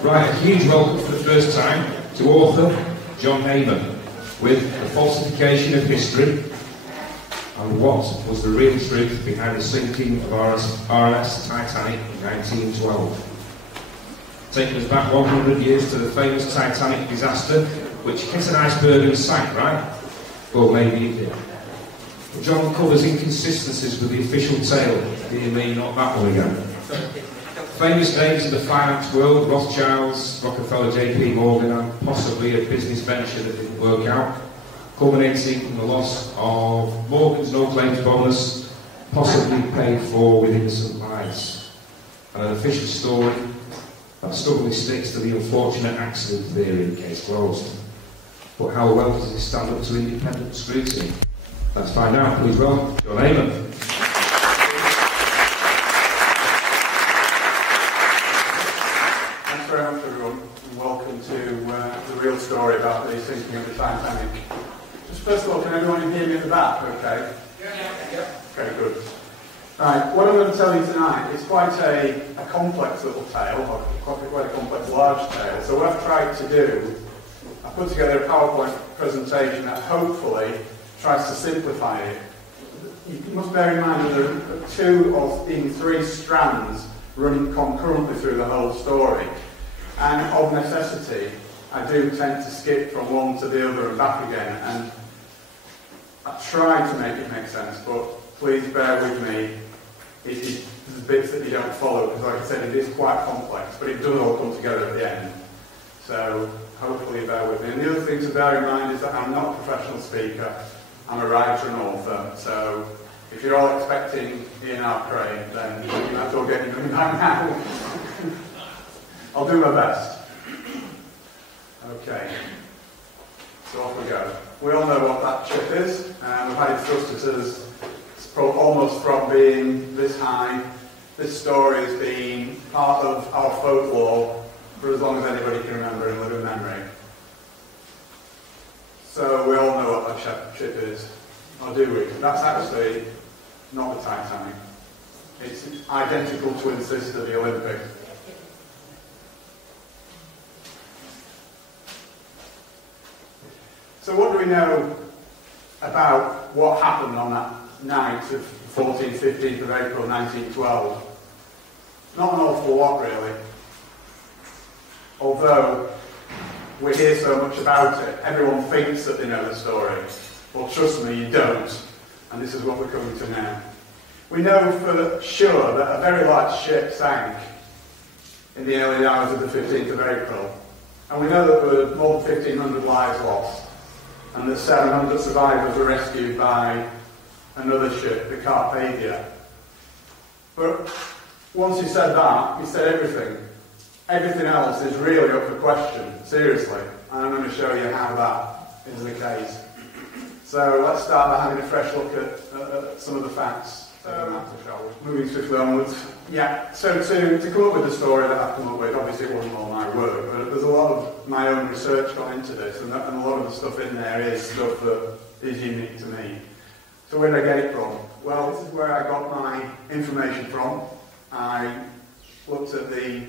Right, a huge welcome for the first time to author John Neyman with The Falsification of History and what was the real truth behind the sinking of RMS Titanic in 1912. Taking us back 100 years to the famous Titanic disaster, which hit an iceberg and sank, right? Well, maybe it did. But John covers inconsistencies with the official tale. Dear me, not that one again. Famous names of the finance world, Rothschilds, Rockefeller, JP Morgan, and possibly a business venture that didn't work out, culminating in the loss of Morgan's no-claims bonus, possibly paid for with innocent lives. And an official story that stubbornly sticks to the unfortunate accident theory, case closed. But how well does it stand up to independent scrutiny? Let's find out. Please welcome John Neyman. Thanks very much, everyone, and welcome to the real story about the sinking of the Titanic. Just first of all, can everyone hear me at the back? Okay. Yeah. Okay, good. Right, what I'm going to tell you tonight is quite a complex little tale, or quite a complex large tale. So what I've tried to do, I've put together a PowerPoint presentation that hopefully tries to simplify it. You must bear in mind that there are two or even three strands running concurrently through the whole story. And of necessity, I do tend to skip from one to the other and back again. And I try to make it make sense, but please bear with me. There's bits that you don't follow, because like I said, it is quite complex, but it does all come together at the end. So hopefully you bear with me. And the other thing to bear in mind is that I'm not a professional speaker. I'm a writer and author, so if you're all expecting Ian Craig, then you might as well get your money back now. I'll do my best. Okay, so off we go. We all know what that ship is, and we've had it thrusted as almost from being this high. This story has been part of our folklore for as long as anybody can remember in living memory. So we all know what that ship is, or do we? That's actually not the Titanic. It's an identical twin sister, the Olympic. So what do we know about what happened on that night of 14th, 15th of April 1912? Not an awful lot, really. Although we hear so much about it, everyone thinks that they know the story. Well, trust me, you don't. And this is what we're coming to now. We know for sure that a very large ship sank in the early hours of the 15th of April. And we know that there were more than 1,500 lives lost, and that 700 survivors were rescued by another ship, the Carpathia. But once he said that, he said everything. Everything else is really up for question, seriously. And I'm going to show you how that is the case. So let's start by having a fresh look at some of the facts. Moving swiftly onwards. Yeah, so to come up with the story that I've come up with, obviously it wasn't all my work, but there's a lot of my own research gone into this, and a lot of the stuff in there is stuff that is unique to me. So where did I get it from? Well, this is where I got my information from. I looked at the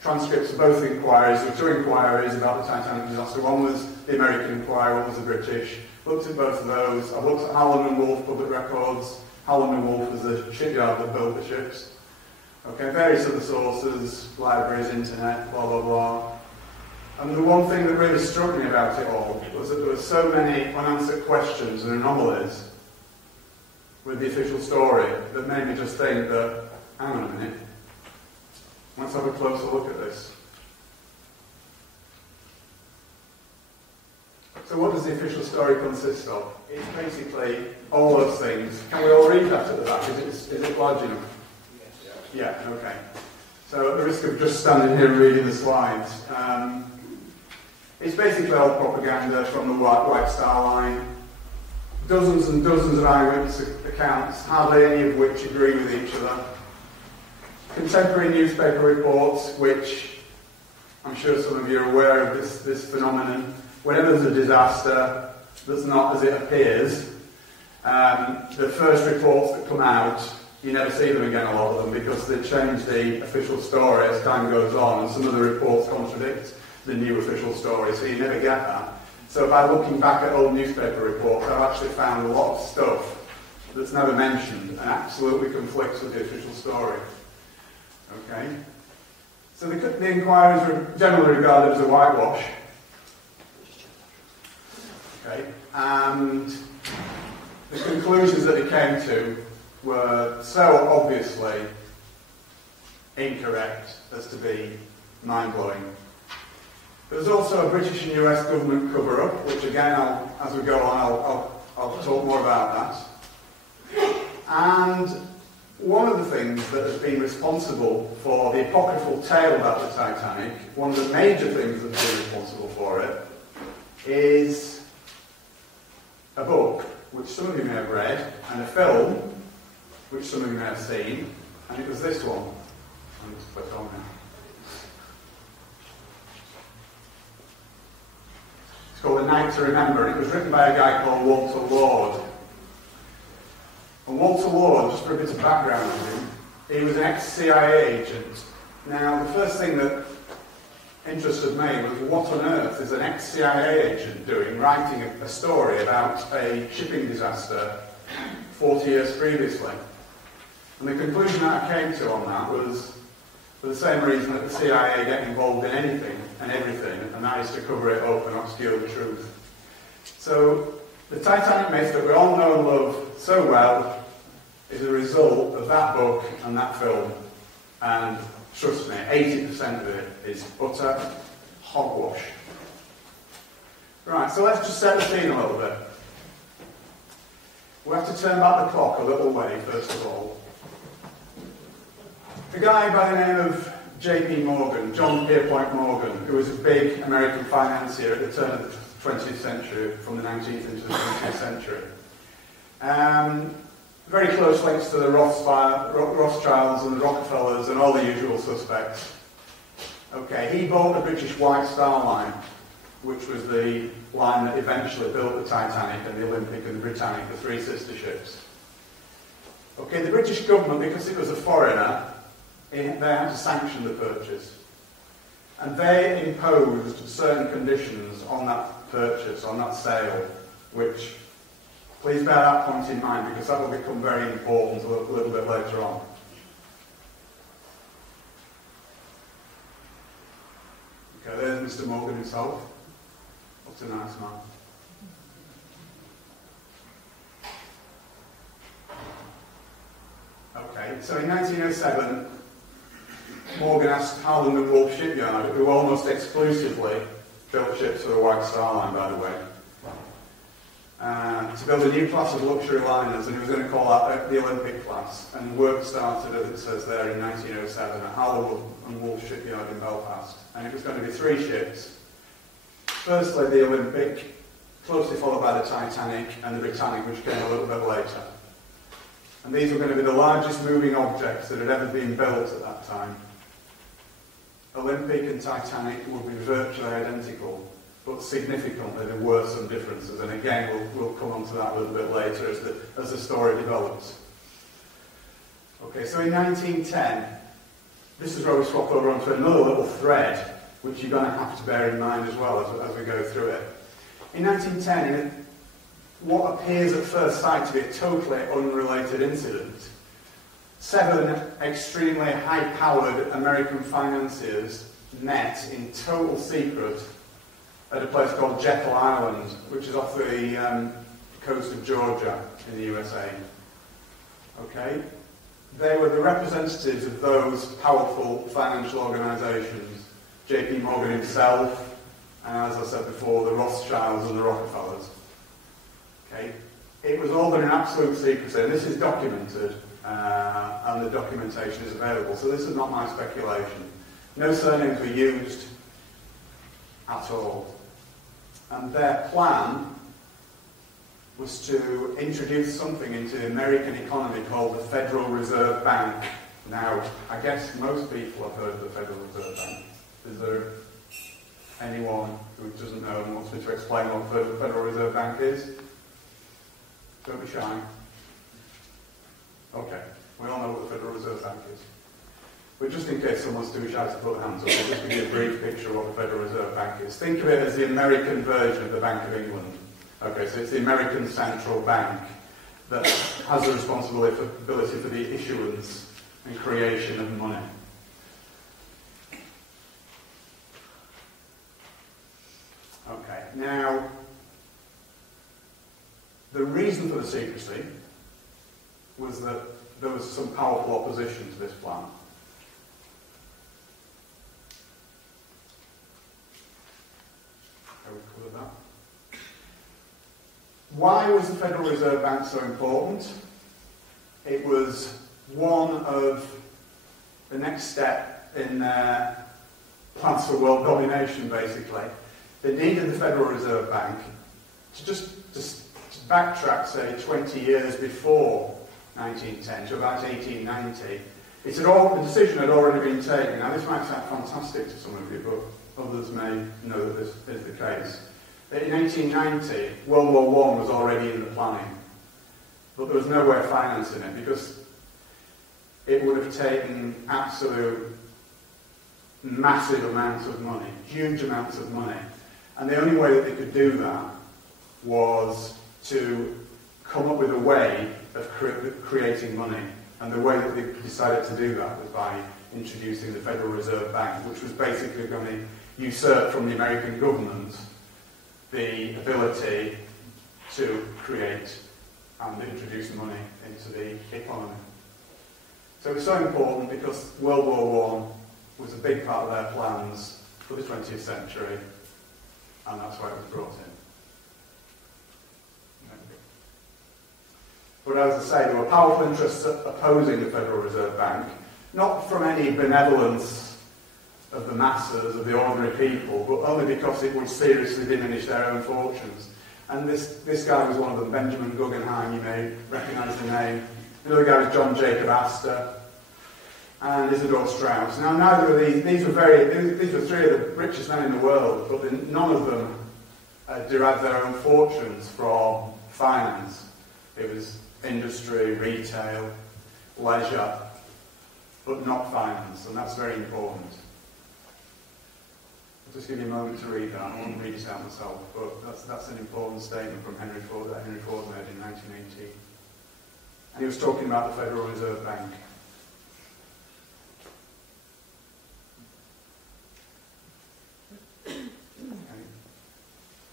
transcripts of both inquiries. There were two inquiries about the Titanic disaster. One was the American inquiry, one was the British. Looked at both of those. I looked at Howland and Wolff public records. Howland and Wolff was the shipyard that built the ships. Okay, various other sources, libraries, internet, blah, blah, blah. And the one thing that really struck me about it all was that there were so many unanswered questions and anomalies with the official story that made me just think that, hang on a minute, let's have a closer look at this. So what does the official story consist of? It's basically all those things. Can we all read that at the back? Is it large enough? Yes. Yeah, okay. So at the risk of just standing here and reading the slides, it's basically all propaganda from the White Star Line. Dozens and dozens of eyewitness accounts, hardly any of which agree with each other. Contemporary newspaper reports, which I'm sure some of you are aware of this phenomenon. Whenever there's a disaster that's not as it appears, the first reports that come out you never see them again, a lot of them, because they change the official story as time goes on, and some of the reports contradict the new official story, so you never get that. So by looking back at old newspaper reports, I've actually found a lot of stuff that's never mentioned and absolutely conflicts with the official story. Okay? So the inquiries were generally regarded as a whitewash. Okay? And the conclusions that they came to were so obviously incorrect as to be mind-blowing. There was also a British and US government cover-up, which again, as we go on, I'll talk more about that. And one of the things that has been responsible for the apocryphal tale about the Titanic, one of the major things that's been responsible for it, is a book, which some of you may have read, and a film, which some of you may have seen, and it was this one. I'm just click on now. It's called A Night to Remember, and it was written by a guy called Walter Lord. And Walter Lord, just for a bit of background on him, he was an ex-CIA agent. Now, the first thing that interested me was what on earth is an ex-CIA agent doing, writing a story about a shipping disaster 40 years previously. And the conclusion that I came to on that was for the same reason that the CIA get involved in anything and everything, and that is to cover it up and obscure the truth. So, the Titanic myth that we all know and love so well is a result of that book and that film. And trust me, 80% of it is utter hogwash. Right, so let's just set the scene a little bit. We have to turn back the clock a little way, first of all. A guy by the name of J.P. Morgan, John Pierpont Morgan, who was a big American financier at the turn of the 20th century, from the 19th into the 20th century. Very close links to the Rothschilds and the Rockefellers and all the usual suspects. Okay, he bought the British White Star Line, which was the line that eventually built the Titanic and the Olympic and the Britannic, the three sister ships. Okay, the British government, because it was a foreigner, they had to sanction the purchase. And they imposed certain conditions on that purchase, on that sale, which, please bear that point in mind, because that will become very important a little bit later on. Okay, there's Mr. Morgan himself. What a nice man. Okay, so in 1907, Morgan asked Harland and Wolff Shipyard, who almost exclusively built ships for the White Star Line, by the way, to build a new class of luxury liners, and he was going to call that the Olympic class. And work started, as it says there, in 1907 at Harland and Wolff Shipyard in Belfast. And it was going to be three ships. Firstly, the Olympic, closely followed by the Titanic and the Britannic, which came a little bit later. And these were going to be the largest moving objects that had ever been built at that time. Olympic and Titanic would be virtually identical, but significantly there were some differences, and again we'll come on to that a little bit later as the story develops. Okay, so in 1910, this is where we swap over onto another little thread, which you're going to have to bear in mind as well as we go through it. In 1910, in what appears at first sight to be a totally unrelated incident, 7 extremely high-powered American financiers met in total secret at a place called Jekyll Island, which is off the coast of Georgia in the USA. Okay? They were the representatives of those powerful financial organisations, J.P. Morgan himself, and as I said before, the Rothschilds and the Rockefellers. Okay? It was all done in absolute secrecy, and this is documented, and the documentation is available, so this is not my speculation. No surnames were used at all. And their plan was to introduce something into the American economy called the Federal Reserve Bank. Now, I guess most people have heard of the Federal Reserve Bank. Is there anyone who doesn't know and wants me to explain what the Federal Reserve Bank is? Don't be shy. Okay. We all know what the Federal Reserve Bank is. But just in case someone's too shy to put their hands up, I'll just give you a brief picture of what the Federal Reserve Bank is. Think of it as the American version of the Bank of England. Okay, so it's the American central bank that has the responsibility for the issuance and creation of money. Okay, now, the reason for the secrecy was that there was some powerful opposition to this plan. Okay, we've covered that. Why was the Federal Reserve Bank so important? It was one of the next step in their plans for world domination, basically. They needed the Federal Reserve Bank to just backtrack, say, 20 years before 1910 to about 1890. The decision had already been taken. Now, this might sound fantastic to some of you, but others may know that this is the case. In 1890, World War I was already in the planning, but there was no way of financing it because it would have taken absolute massive amounts of money, huge amounts of money. And the only way that they could do that was to come up with a way of creating money. And the way that they decided to do that was by introducing the Federal Reserve Bank, which was basically going to usurp from the American government the ability to create and introduce money into the economy. So it's so important because World War I was a big part of their plans for the 20th century, and that's why it was brought in. But as I say, there were powerful interests opposing the Federal Reserve Bank, not from any benevolence of the masses, of the ordinary people, but only because it would seriously diminish their own fortunes. And this guy was one of them, Benjamin Guggenheim, you may recognise the name. Another guy was John Jacob Astor, and Isidor Straus. Now, neither of these were three of the richest men in the world, but none of them derived their own fortunes from finance. It was industry, retail, leisure, but not finance, and that's very important. I'll just give you a moment to read that. I won't read it out myself, but that's an important statement from Henry Ford that Henry Ford made in 1918. And he was talking about the Federal Reserve Bank.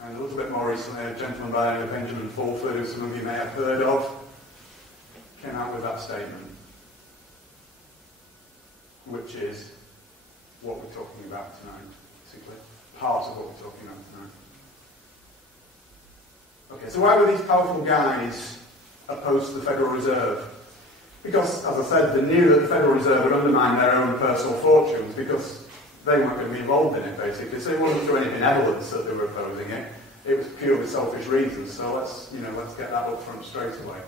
And a little bit more recently, a gentleman by the name of Benjamin Fulford, who some of you may have heard of, came out with that statement, which is what we're talking about tonight, basically. Part of what we're talking about tonight. Okay, so why were these powerful guys opposed to the Federal Reserve? Because, as I said, they knew that the Federal Reserve would undermine their own personal fortunes because they weren't going to be involved in it, basically. So it wasn't through any benevolence that they were opposing it. It was purely selfish reasons. So let's get that up front straight away.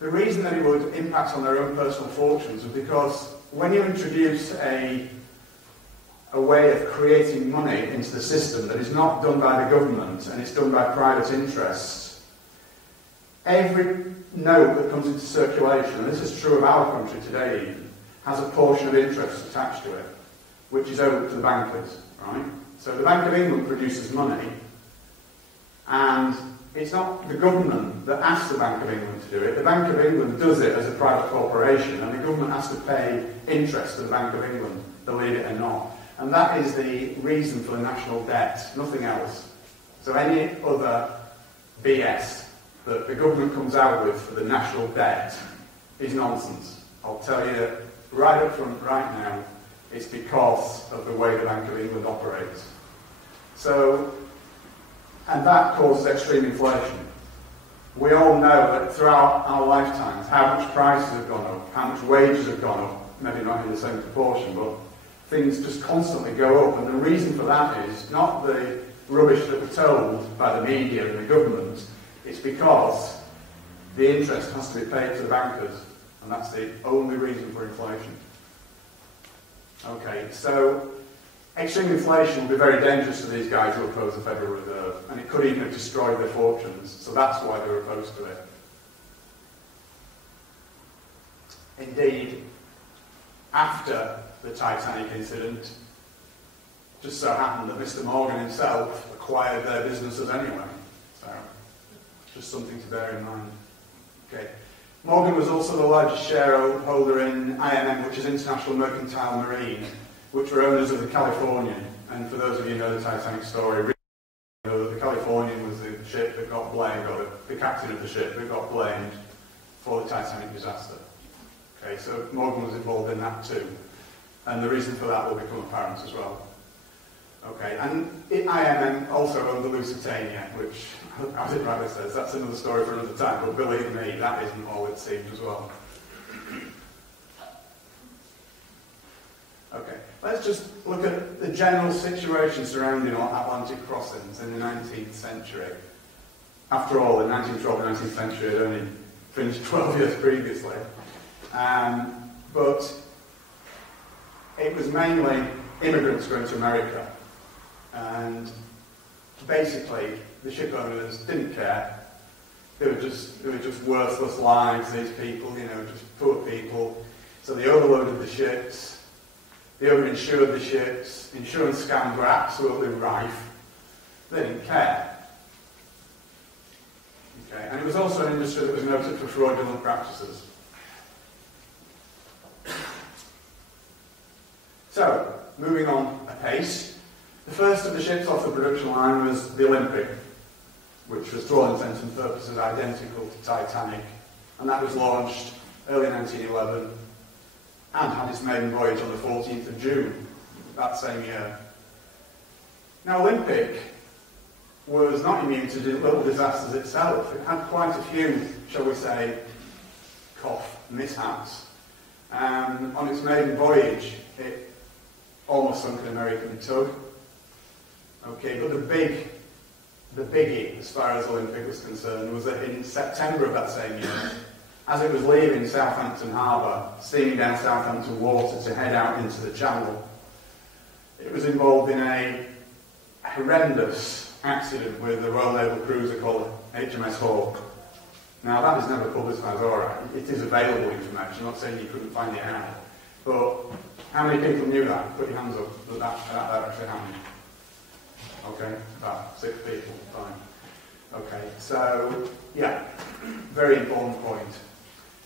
The reason that it would impact on their own personal fortunes was because when you introduce a way of creating money into the system that is not done by the government and it's done by private interests, every note that comes into circulation, and this is true of our country today even, has a portion of interest attached to it, which is owed to the bankers, right? So the Bank of England produces money, and it's not the government that asks the Bank of England to do it. The Bank of England does it as a private corporation, and the government has to pay interest to the Bank of England, believe it or not. And that is the reason for the national debt, nothing else. So any other BS that the government comes out with for the national debt is nonsense. I'll tell you right up front, right now, it's because of the way the Bank of England operates. So, and that causes extreme inflation. We all know that throughout our lifetimes, how much prices have gone up, how much wages have gone up, maybe not in the same proportion, but things just constantly go up. And the reason for that is not the rubbish that we're told by the media and the government, it's because the interest has to be paid to the bankers, and that's the only reason for inflation. Okay, so extreme inflation will be very dangerous to these guys who oppose the Federal Reserve, and it could even have destroyed their fortunes, so that's why they're opposed to it. Indeed, after the Titanic incident, just so happened that Mr. Morgan himself acquired their businesses anyway. So, just something to bear in mind. Okay. Morgan was also the largest shareholder in IMM, which is International Mercantile Marine, which were owners of the Californian. And for those of you who know the Titanic story, you know that the Californian was the ship that got blamed, or the captain of the ship that got blamed for the Titanic disaster. Okay, so Morgan was involved in that too. And the reason for that will become apparent as well. Okay, and IMM also owned the Lusitania, which, as it rightly says, that's another story for another time, but believe me, that isn't all it seemed as well. Okay, let's just look at the general situation surrounding Atlantic crossings in the 19th century. After all, the 1912 and 19th century had only finished 12 years previously. But it was mainly immigrants going to America. And basically, the ship owners didn't care. They were just worthless lives, these people, you know, just poor people. So they overloaded the ships. They overinsured the ships. Insurance scams were absolutely rife. They didn't care. Okay. And it was also an industry that was noted for fraudulent practices. So, moving on apace. The first of the ships off the production line was the Olympic, which was, to all intents and purposes, identical to Titanic. And that was launched early 1911 and had its maiden voyage on the 14th of June that same year. Now, Olympic was not immune to little disasters itself. It had quite a few, shall we say, mishaps. On its maiden voyage, it almost sunk an American tug. Okay, but the biggie, as far as Olympic was concerned, was that in September of that same year, as it was leaving Southampton Harbour, steaming down Southampton water to head out into the Channel, it was involved in a horrendous accident with a Royal Naval cruiser called HMS Hawke. Now, that was never publicised, alright. It is available information. I'm not saying you couldn't find it out. But how many people knew that? Put your hands up that actually happened. Okay, about 6 people, fine. Okay, so, yeah, very important point.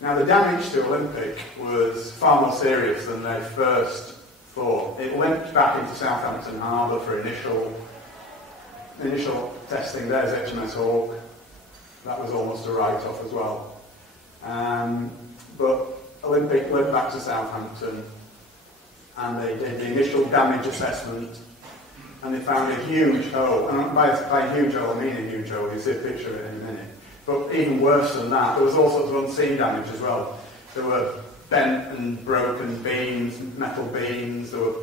Now, the damage to Olympic was far more serious than they first thought. It limped back into Southampton Harbour for initial testing. There's HMS Hawke. That was almost a write-off as well. But Olympic limped back to Southampton, and they did the initial damage assessment, and they found a huge hole. And by huge hole, I mean a huge hole. You'll see a picture of it in a minute. But even worse than that, there was all sorts of unseen damage as well. There were bent and broken beams, metal beams. There were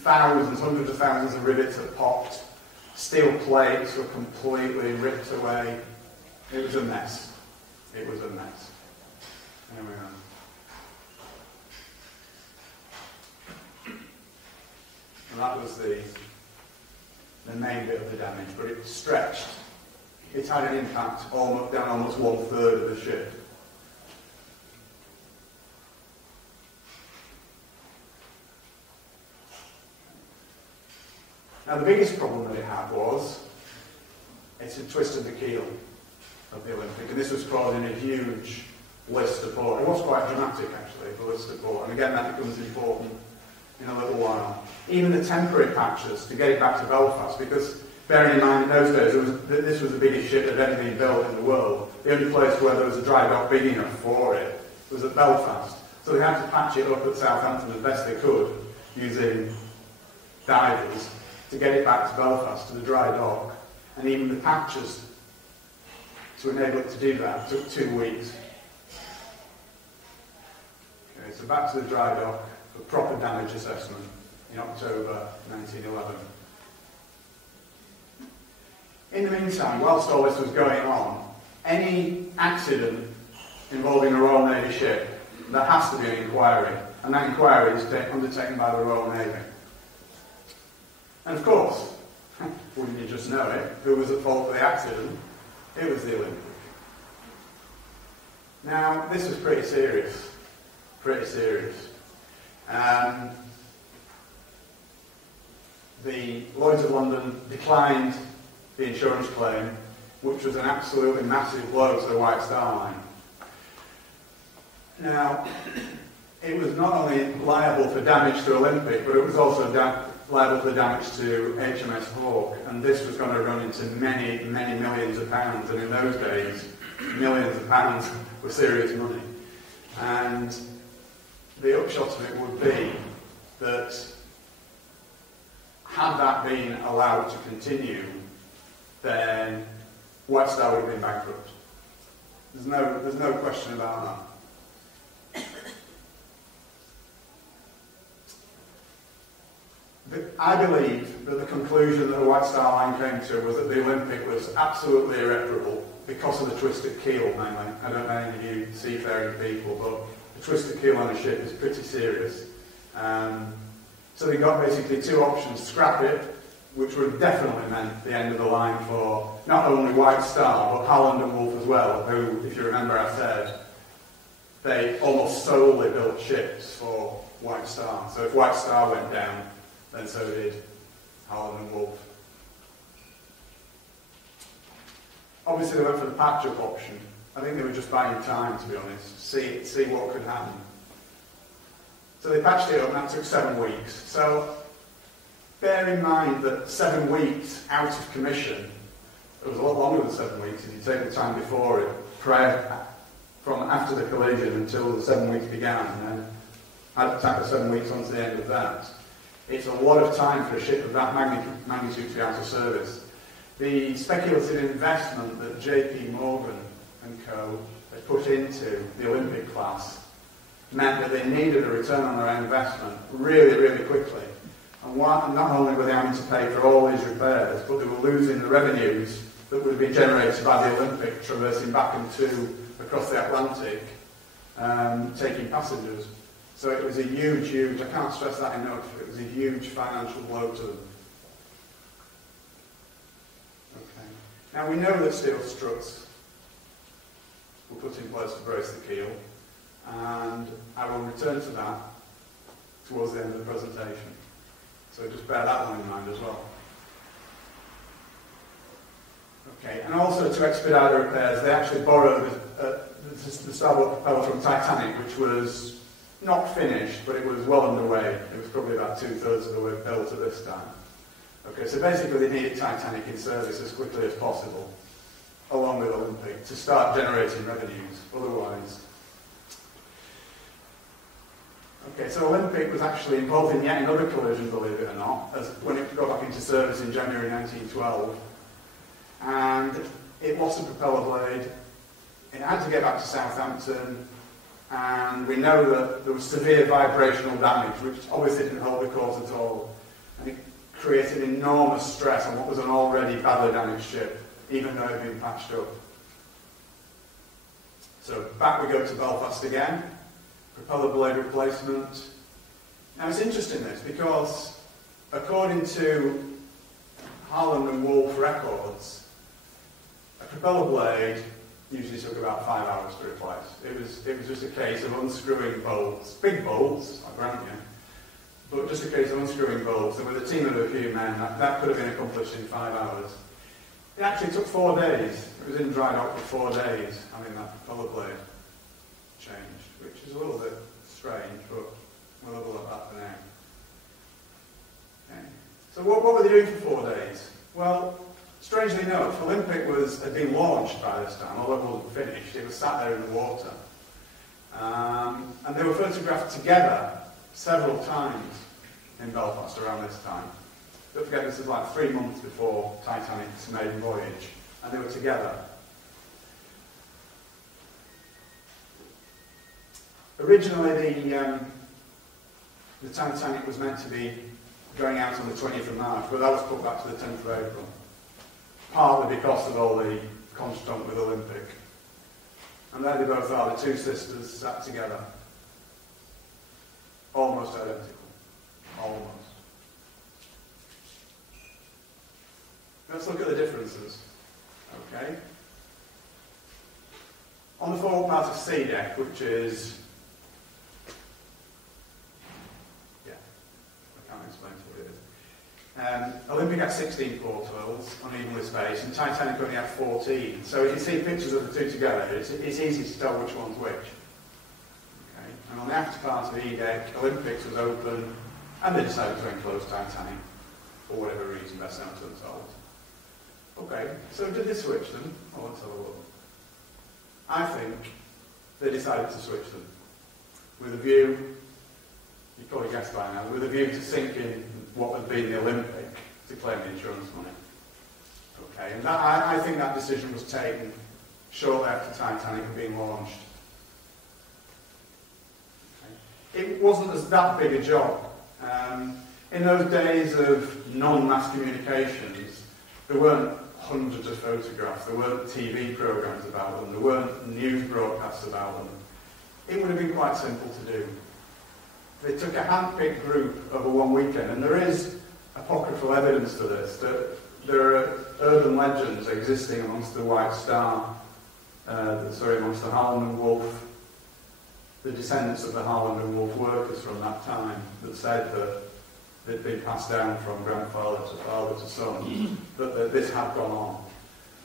thousands, hundreds of thousands of rivets that popped. Steel plates were completely ripped away. It was a mess. It was a mess. There we are. And that was the main bit of the damage, but it stretched. It had an impact down almost 1/3 of the ship. Now, the biggest problem that it had was it had twisted the keel of the Olympic, and this was causing a huge list of port. It was quite dramatic, actually, the list of port, and again, that becomes important in a little while. Even the temporary patches to get it back to Belfast, because bearing in mind in those days, this was the biggest ship that had ever been built in the world. The only place where there was a dry dock big enough for it was at Belfast. So they had to patch it up at Southampton as best they could, using divers, to get it back to Belfast, to the dry dock. And even the patches, to enable it to do that, took 2 weeks. Okay, so back to the dry dock for proper damage assessment in October 1911. In the meantime, whilst all this was going on, any accident involving a Royal Navy ship, there has to be an inquiry, and that inquiry is undertaken by the Royal Navy. And of course, wouldn't you just know it, who was at fault for the accident? It was the Olympic. Now, this was pretty serious. pretty serious. The Lloyd's of London declined the insurance claim, which was an absolutely massive blow to the White Star Line. Now, it was not only liable for damage to Olympic, but it was also liable for damage to HMS Hawke, and this was going to run into many, many millions of pounds, and in those days, millions of pounds were serious money. And the upshot of it would be that had that been allowed to continue, then White Star would have been bankrupt. There's no question about that. I believe that the conclusion that the White Star Line came to was that the Olympic was absolutely irreparable because of the twisted keel, mainly. I don't know any of you seafaring people, but the twisted keel on a ship is pretty serious. So they got basically two options: scrap it, which would have definitely meant the end of the line for not only White Star, but Holland and Wolff as well, who, if you remember, I said, they almost solely built ships for White Star. So if White Star went down, then so did Holland and Wolff. Obviously they went for the patch-up option. I think they were just buying time, to be honest, see what could happen. So they patched it up, and that took 7 weeks. So bear in mind that 7 weeks out of commission, it was a lot longer than 7 weeks if you take the time before it, from after the collision until the 7 weeks began, and then add the tack of 7 weeks onto the end of that. It's a lot of time for a ship of that magnitude to be out of service. The speculative investment that JP Morgan and co. had put into the Olympic class meant that they needed a return on their investment really, really quickly. And not only were they having to pay for all these repairs, but they were losing the revenues that would have been generated by the Olympic traversing back and across the Atlantic, taking passengers. So it was a huge, I can't stress that enough, it was a huge financial blow to them. Okay. Now we know that steel struts were put in place to brace the keel, and I will return to that towards the end of the presentation. So just bear that one in mind as well. Okay, and also to expedite the repairs, they actually borrowed the starboard propeller from Titanic, which was not finished, but it was well underway. It was probably about 2/3 of the way built at this time. Okay, so basically they needed Titanic in service as quickly as possible, along with Olympic, to start generating revenues. Otherwise... Okay, so Olympic was actually involved in yet another collision, believe it or not, when it got back into service in January 1912. And it lost a propeller blade. It had to get back to Southampton. And we know that there was severe vibrational damage, which obviously didn't hold the course at all. And it created enormous stress on what was an already badly damaged ship, even though it had been patched up. So back we go to Belfast again. Propeller blade replacement. Now it's interesting this, because according to Holland and Wolff records, a propeller blade usually took about 5 hours to replace. It was just a case of unscrewing bolts, big bolts, I grant you, but just a case of unscrewing bolts, and with a team of a few men, that could have been accomplished in 5 hours. It actually took 4 days. It was in dry dock for 4 days, having that propeller blade changed, which is a little bit strange, but we'll have a look at that for now. Okay. So what were they doing for 4 days? Well, strangely enough, Olympic had been launched by this time, although it wasn't finished. It was sat there in the water. And they were photographed together several times in Belfast around this time. Don't forget, this is like 3 months before Titanic's maiden voyage, and they were together. Originally, the Titanic was meant to be going out on the 20th of March, but that was put back to the 10th of April. Partly because of all the contretemps with Olympic. And there they both are, the two sisters sat together. Almost identical. Almost. Let's look at the differences. Okay. On the forward part of C deck, which is Olympic had 16 portholes, unevenly spaced, and Titanic only had 14. So if you see pictures of the two together, it's easy to tell which one's which. Okay. And on the after part of E-deck, Olympics was open, and they decided to enclose Titanic, for whatever reason, best known to themselves. Okay, so did they switch them? Well, let's have a look. I think they decided to switch them with a view, you probably guessed by now, with a view to sinking what had been the Olympic to claim the insurance money. Okay, and that, I think that decision was taken shortly after Titanic had been launched. Okay. It wasn't that big a job. In those days of non-mass communications, there weren't hundreds of photographs, there weren't TV programmes about them, there weren't news broadcasts about them. It would have been quite simple to do. They took a hand-picked group over one weekend, and there is apocryphal evidence to this, that there are urban legends existing amongst the White Star, amongst the Harland and Wolff, the descendants of the Harland and Wolff workers from that time, that said that they'd been passed down from grandfather to father to son, that this had gone on.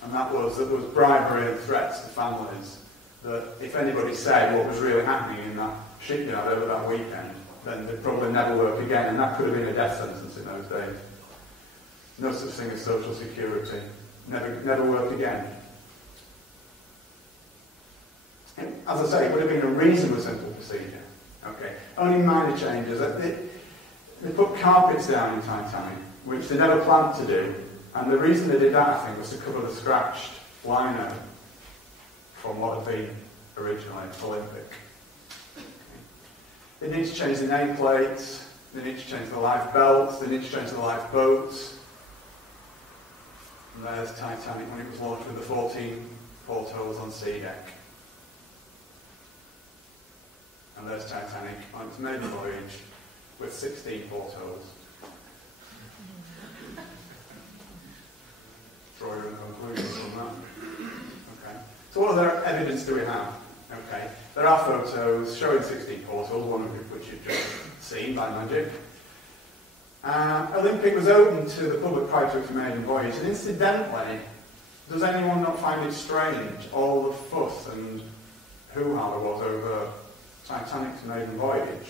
And that was that there was bribery and threats to families, that if anybody said what was really happening in that shipyard over that weekend, then they'd probably never work again, and that could have been a death sentence in those days. No such thing as social security. Never work again. And as I say, it would have been a reasonably simple procedure. Okay, only minor changes. They put carpets down in Titanic, which they never planned to do, and the reason they did that, I think, was to cover the scratched liner from what had been originally Olympic. They need to change the nameplates, they need to change the life belts, they need to change the lifeboats. And there's Titanic when it was launched with the 14 portholes on sea deck. And there's Titanic on its maiden voyage with 16 portholes. Draw your own conclusions from that. Okay. So what other evidence do we have? Okay. There are photos showing 16 portholes, one of which you've just seen by magic. Olympic was open to the public prior to its maiden voyage, and incidentally, does anyone not find it strange, all the fuss and hoo-ha there was over Titanic's maiden voyage?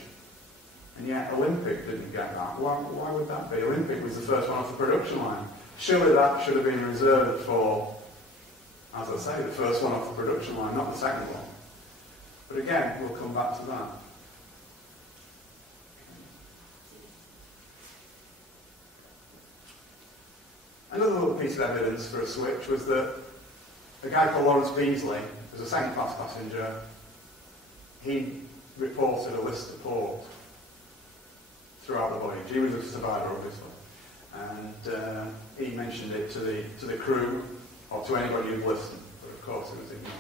And yet Olympic didn't get that. Why would that be? Olympic was the first one off the production line. Surely that should have been reserved for, as I say, the first one off the production line, not the second one. But again, we'll come back to that. Another little piece of evidence for a switch was that a guy called Lawrence Beasley, who was a second-class passenger, he reported a list of port throughout the voyage. He was a survivor, obviously, and he mentioned it to the crew or to anybody who'd listened, but of course it was ignored.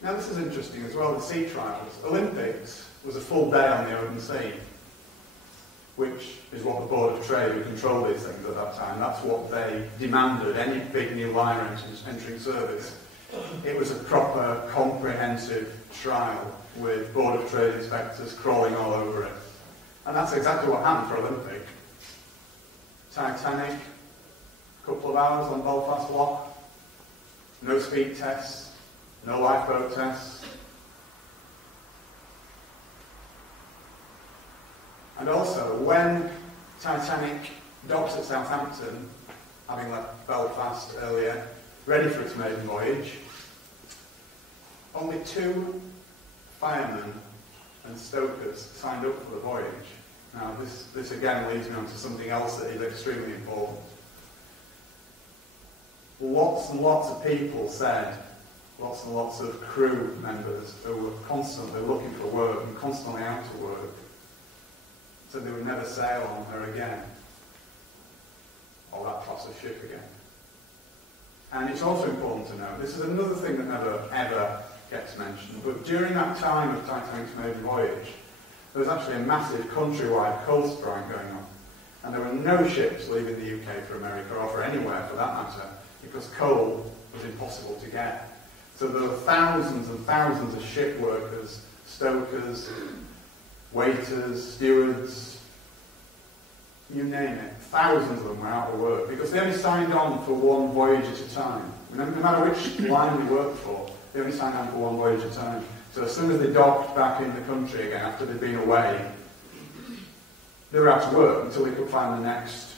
Now this is interesting as well, the sea trials. Olympics was a full day on the open sea, which is what the Board of Trade, who controlled these things at that time, that's what they demanded, any big new liner entering service. It was a proper, comprehensive trial with Board of Trade inspectors crawling all over it. And that's exactly what happened for Olympic. Titanic, a couple of hours on Belfast Lock, no speed tests, no lifeboat tests. And also, when Titanic docks at Southampton, having left Belfast earlier, ready for its maiden voyage, only 2 firemen and stokers signed up for the voyage. Now, this again leads me on to something else that is extremely important. Lots and lots of people said, lots and lots of crew members who were constantly looking for work and constantly out of work, said they would never sail on her again, or that class of ship again. And it's also important to note, this is another thing that never ever gets mentioned, but during that time of Titanic's maiden voyage, there was actually a massive countrywide coal strike going on. And there were no ships leaving the UK for America, or for anywhere for that matter, because coal was impossible to get. So there were thousands and thousands of ship workers, stokers, waiters, stewards, you name it. Thousands of them were out of work because they only signed on for one voyage at a time. No matter which line they worked for, they only signed on for one voyage at a time. So as soon as they docked back in the country again after they'd been away, they were out to work until they could find the next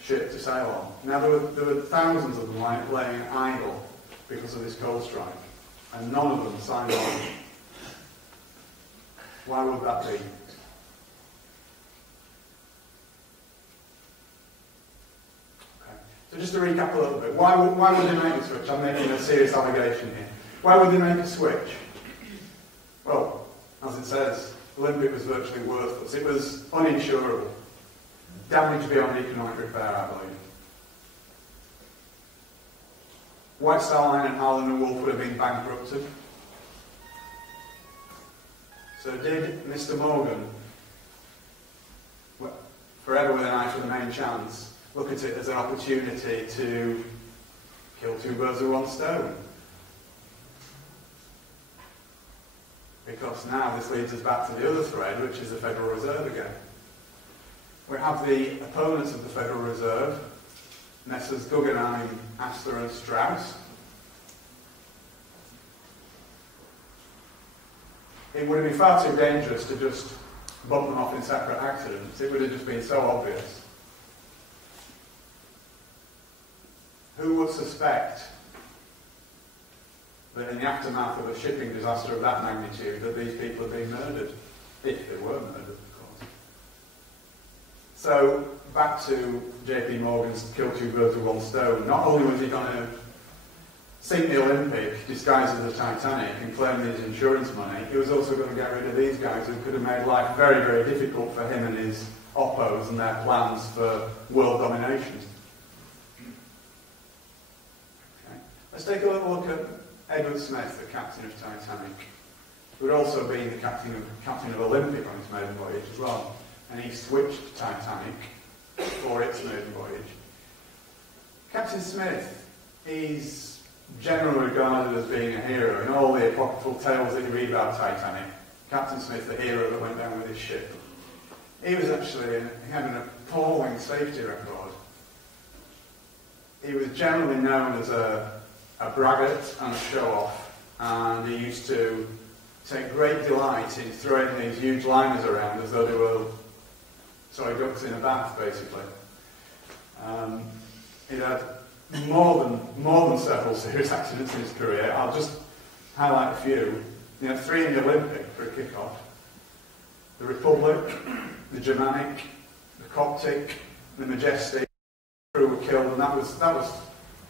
ship to sail on. Now there were thousands of them laying idle because of this coal strike, and none of them signed on. Why would that be? So just to recap a little bit, why would they make a switch? I'm making a serious allegation here. Why would they make a switch? Well, as it says, Olympic was virtually worthless. It was uninsurable. Damage beyond economic repair, I believe. White Star Line and Harland and Wolff would have been bankrupted. So did Mr. Morgan, forever with an eye for the main chance, look at it as an opportunity to kill two birds with one stone? Because now this leads us back to the other thread, which is the Federal Reserve again. We have the opponents of the Federal Reserve, Messrs. Guggenheim, Astor and Strauss. It would have been far too dangerous to just bump them off in separate accidents. It would have just been so obvious. Who would suspect that in the aftermath of a shipping disaster of that magnitude that these people are being murdered? If they were murdered, of course. So, back to JP Morgan's kill two birds with one stone. Not only was he going to sink the Olympic disguised as the Titanic and claim his insurance money, he was also going to get rid of these guys who could have made life very, very difficult for him and his oppos and their plans for world domination. Okay. Let's take a little look at Edward Smith, the captain of Titanic, who had also been the captain of Olympic on his maiden voyage as well. And he switched Titanic for its maiden voyage. Captain Smith is generally regarded as being a hero. In all the apocryphal tales that you read about Titanic, Captain Smith, the hero that went down with his ship. He was actually, he had an appalling safety record. He was generally known as a braggart and a show-off, and he used to take great delight in throwing these huge liners around as though they were ducks in a bath, basically. He had more than several serious accidents in his career. I'll just highlight a few. He had 3 in the Olympic for a kick-off. The Republic, the Germanic, the Coptic, the Majestic. The crew were killed, and that was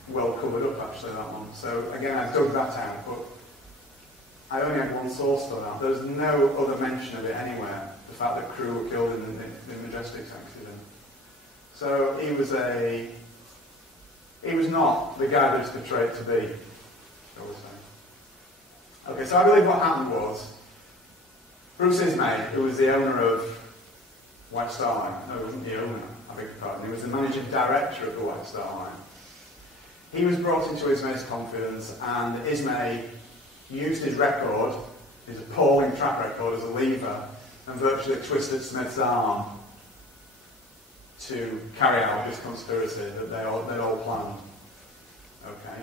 well covered up actually, that one. So again, I dug that out, but I only had one source for that. There's no other mention of it anywhere, the fact that crew were killed in the Majestic's accident. So he was not the guy that he's portrayed to be, shall we say. Okay, so I believe what happened was, Bruce Ismay, who was the owner of White Star Line, no, he wasn't the owner, I beg your pardon, he was the managing director of the White Star Line. He was brought into Ismay's confidence, and Ismay used his record, his appalling track record, as a lever, and virtually twisted Smith's arm to carry out this conspiracy that they'd all planned. Okay.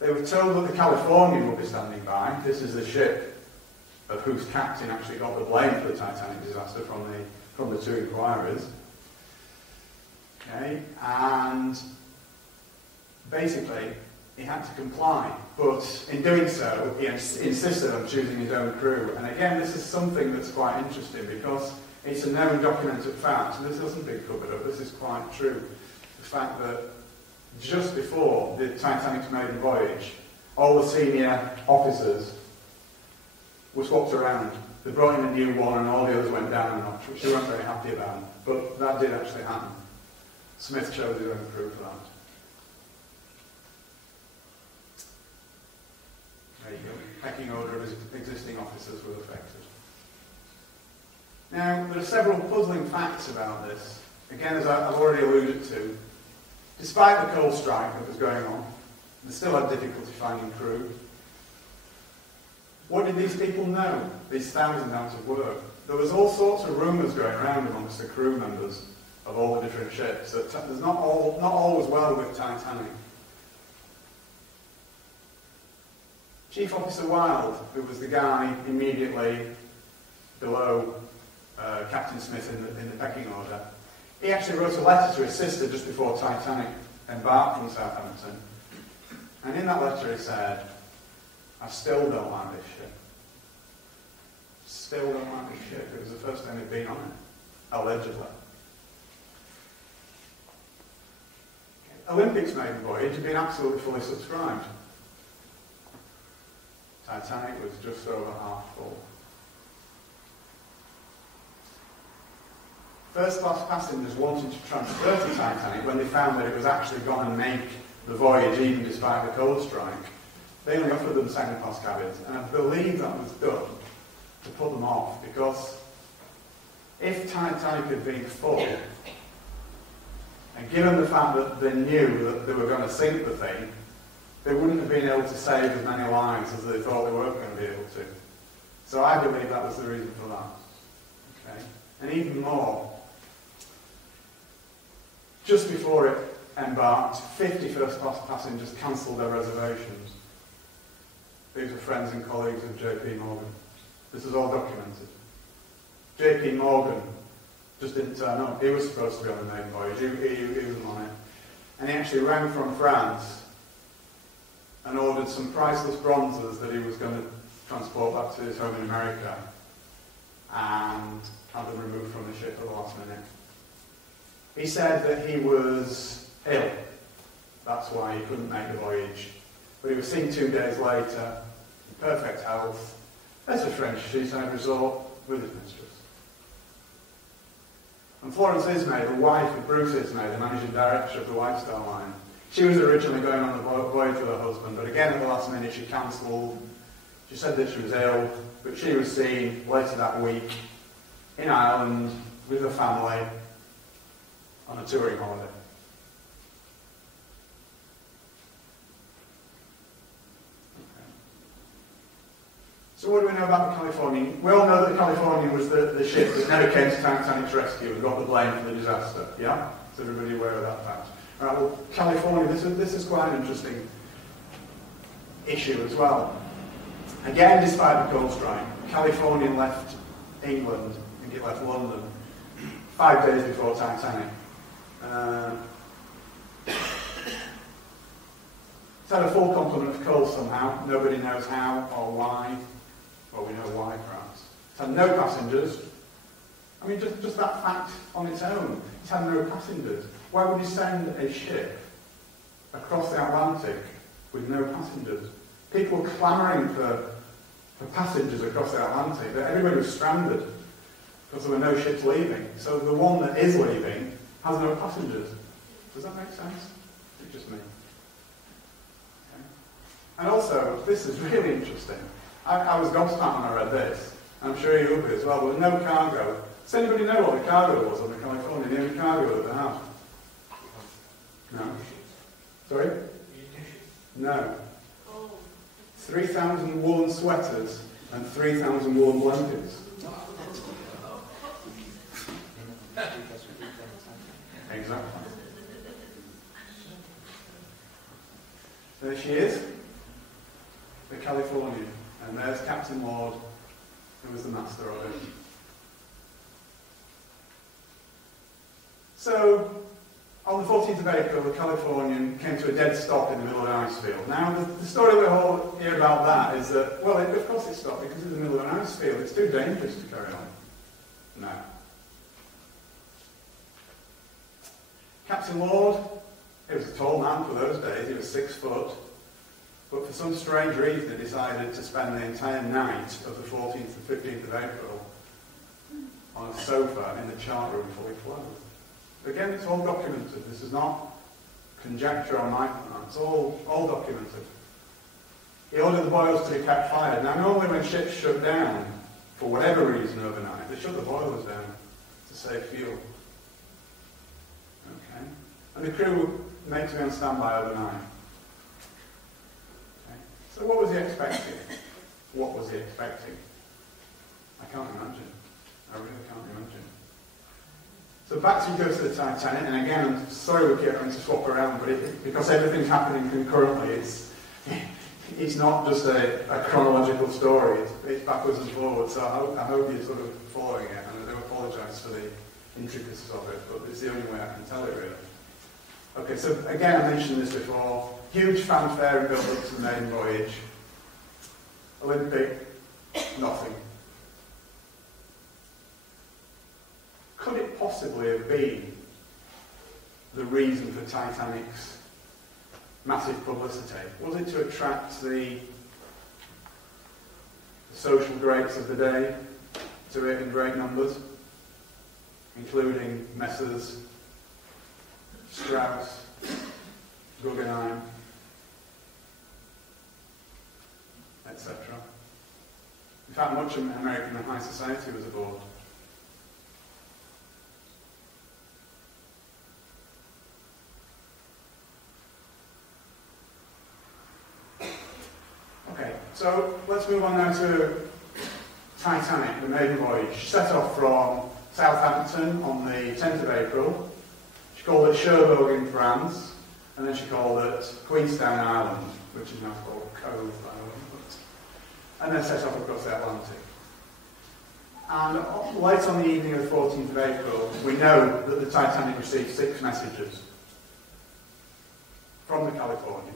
They were told that the Californian would be standing by. This is the ship of whose captain actually got the blame for the Titanic disaster from the 2 inquirers. Okay, and basically he had to comply, but in doing so he insisted on choosing his own crew. And again, this is something that's quite interesting because it's a known documented fact, and this hasn't been covered up, this is quite true. The fact that just before the Titanic's maiden voyage, all the senior officers were swapped around. They brought in a new one and all the others went down a notch, which they weren't very happy about. But that did actually happen. Smith chose his own crew for that. There you go. Pecking order of his existing officers was affected. Now, there are several puzzling facts about this. Again, as I've already alluded to, despite the coal strike that was going on, they still had difficulty finding crew. What did these people know? These thousands out of work. there was all sorts of rumours going around amongst the crew members of all the different ships that there's not all was well with Titanic. Chief Officer Wilde, who was the guy immediately below Captain Smith in the pecking order, he actually wrote a letter to his sister just before Titanic embarked from Southampton. And in that letter he said, "I still don't like this ship. Still don't like this ship." It was the first time he'd been on it, allegedly. Olympics maiden voyage had been absolutely fully subscribed. Titanic was just over half full. First class passengers wanted to transfer to Titanic when they found that it was actually going to make the voyage even despite the cold strike. They only offered them second class cabins, and I believe that was done to put them off, because if Titanic had been full, and given the fact that they knew that they were going to sink the thing, they wouldn't have been able to save as many lives as they thought they were going to be able to. So I believe that was the reason for that. Okay? And even more, just before it embarked, 50 first-class passengers cancelled their reservations. These were friends and colleagues of J.P. Morgan. This is all documented. J.P. Morgan just didn't turn up. He was supposed to be on the maiden voyage. He wasn't on it. And he actually rang from France and ordered some priceless bronzes that he was going to transport back to his home in America and have them removed from the ship at the last minute. He said that he was ill. That's why he couldn't make the voyage. But he was seen 2 days later, in perfect health, at a French seaside resort with his mistress. And Florence Ismay, the wife of Bruce Ismay, the managing director of the White Star Line, she was originally going on the voyage with her husband, but again at the last minute she cancelled. She said that she was ill, but she was seen later that week in Ireland with her family on a touring holiday. So what do we know about the Californian? We all know that the Californian was the ship that never came to Titanic's rescue and got the blame for the disaster. Yeah? Is everybody aware of that fact? Right, well, California, this is quite an interesting issue as well. Again, despite the cold strike, Californian left England, I think it left London, 5 days before Titanic. It's had a full complement of coal somehow. Nobody knows how or why. Well, we know why, perhaps. It's had no passengers. I mean, just that fact on its own. It's had no passengers. Why would you send a ship across the Atlantic with no passengers? People were clamouring for passengers across the Atlantic. Everybody was stranded because there were no ships leaving. So the one that is leaving has no passengers. Does that make sense? It's just me. Okay. And also, this is really interesting. I was gobsmacked when I read this. I'm sure you will be as well. There was no cargo. Does anybody know what the cargo was on the California? The only cargo that they had? No. Sorry? No. 3,000 woolen sweaters and 3,000 woolen blankets. Exactly. There she is, the Californian, and there's Captain Lord, who was the master of it. So, on the 14th of April, the Californian came to a dead stop in the middle of an ice field. Now, the story we all hear about that is that, well, of course it stopped because it's in the middle of an ice field. It's too dangerous to carry on. No. Captain Lord, he was a tall man for those days. He was 6 foot. But for some strange reason, he decided to spend the entire night of the 14th and 15th of April on a sofa in the chart room fully clothed. Again, it's all documented. This is not conjecture on my part. It's all documented. He ordered the boilers to be kept fired. Now, normally when ships shut down, for whatever reason overnight, they shut the boilers down to save fuel. Okay? And the crew were made to be on standby overnight. Okay? So what was he expecting? What was he expecting? I can't imagine. I really can't imagine. So back to go to the Titanic, and again, I'm sorry we keep having to swap around, but because everything's happening concurrently, it's not just a chronological story, it's backwards and forwards, so I hope you're sort of following it, and I do apologise for the intricacies of it, but it's the only way I can tell it really. Okay, so again, I mentioned this before, huge fanfare and build-up to the maiden voyage. Olympic, nothing. Could it possibly have been the reason for Titanic's massive publicity? Was it to attract the social greats of the day to it in great numbers, including Messrs. Strauss, Guggenheim, etc.? In fact, much of American high society was aboard. Okay, so let's move on now to Titanic, the maiden voyage. She set off from Southampton on the 10th of April. She called it Cherbourg in France, and then she called it Queenstown Island, which is now called Cove Island, and then set off across the Atlantic. And late on the evening of the 14th of April, we know that the Titanic received 6 messages from the Californian,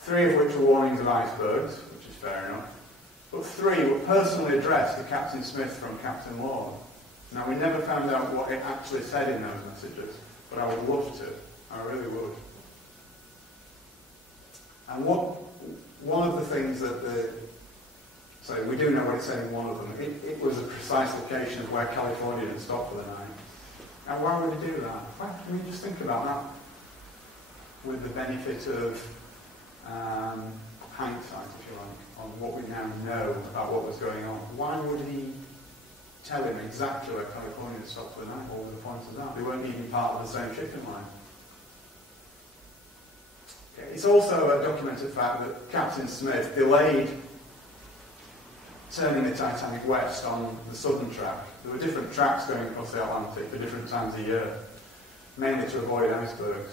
3 of which were warnings of icebergs, which is fair enough, but 3 were personally addressed to Captain Smith from Captain Lord. Now, we never found out what it actually said in those messages, but I would love to. I really would. And one of the things that so we do know what it said in one of them. It was a precise location of where California had stopped for the night. And why would it do that? Why can we just think about that with the benefit of hindsight, if you like, on what we now know about what was going on? Why would he tell him exactly where California had stopped for the night? What were the points of that? They weren't even part of the same shipping line. Okay. It's also a documented fact that Captain Smith delayed turning the Titanic west on the southern track. There were different tracks going across the Atlantic for different times of year, mainly to avoid icebergs.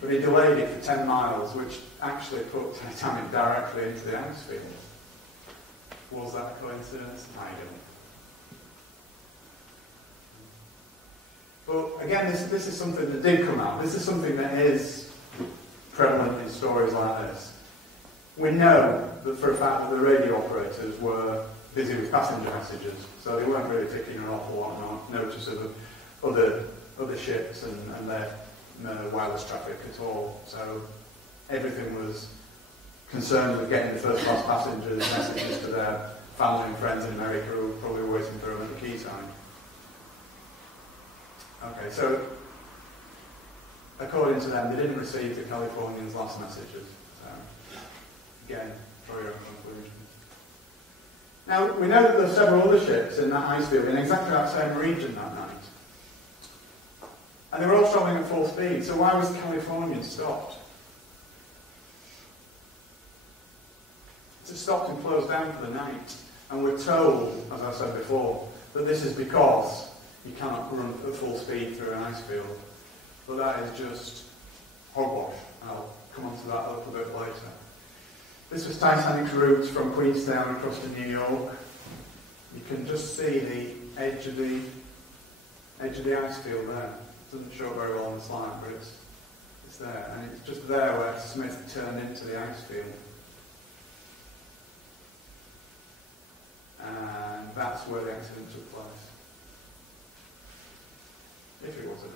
But he delayed it for 10 miles, which actually put Titanic directly into the ice field. Was that a coincidence? I don't. But again, this is something that did come out. This is something that is prevalent in stories like this. We know that for a fact that the radio operators were busy with passenger messages, so they weren't really taking an awful lot of notice of other ships and their wireless traffic at all. So everything was concerned with getting the first class passengers messages to their family and friends in America who were probably waiting for them at the key time. Okay, so according to them, they didn't receive the Californians' last messages. So again, draw your own conclusions. Now, we know that there are several other ships in that ice field in exactly that same region that night. And they were all travelling at full speed, so why was the Californian stopped? It's stopped and closed down for the night. And we're told, as I said before, that this is because you cannot run at full speed through an ice field. But that is just hogwash. I'll come on to that a little bit later. This was Titanic's route from Queenstown across to New York. You can just see the edge of the ice field there. It doesn't show very well on the slide, but it's there. And it's just there where Smith turned into the ice field. And that's where the accident took place. If it was an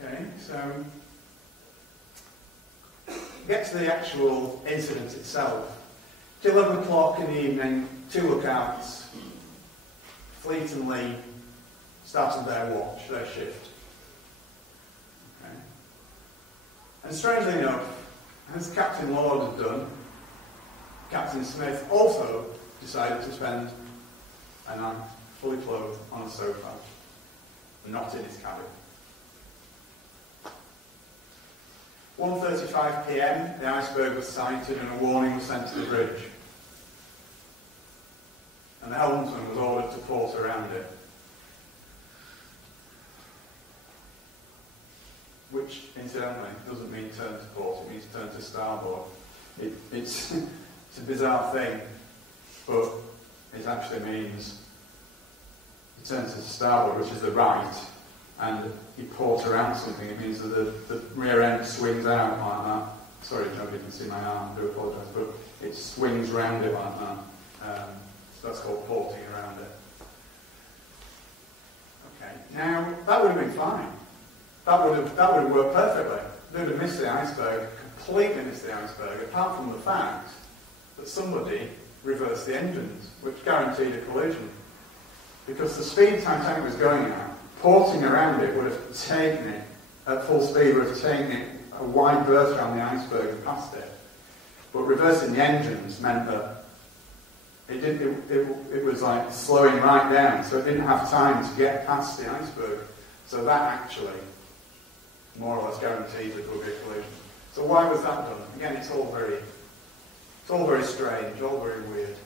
accident. Okay, so get to the actual incident itself. It's 11 o'clock in the evening, 2 lookouts, Fleet and Lee started their watch, their shift. Okay. And strangely enough, as Captain Lord had done, Captain Smith also decided to spend a night fully clothed on a sofa, not in his cabin. 1:35 p.m, the iceberg was sighted and a warning was sent to the bridge. And the helmsman was ordered to port around it. Which, incidentally, doesn't mean turn to port, it means turn to starboard. It's a bizarre thing, but it actually means you turn to starboard, which is the right, and you port around something. It means that the rear end swings out like that. Sorry, nobody can see my arm, I do apologise, but it swings round it like that. So that's called porting around it. Okay, now that would have been fine. That would have worked perfectly. They would have missed the iceberg, completely missed the iceberg, apart from the fact that somebody reversed the engines, which guaranteed a collision. Because the speed Titanic was going at, porting around it would have taken it, at full speed, would have taken it a wide berth around the iceberg and past it. But reversing the engines meant that it was like slowing right down, so it didn't have time to get past the iceberg. So that actually more or less guaranteed that there would be a collision. So why was that done? Again, it's all very strange, all very weird.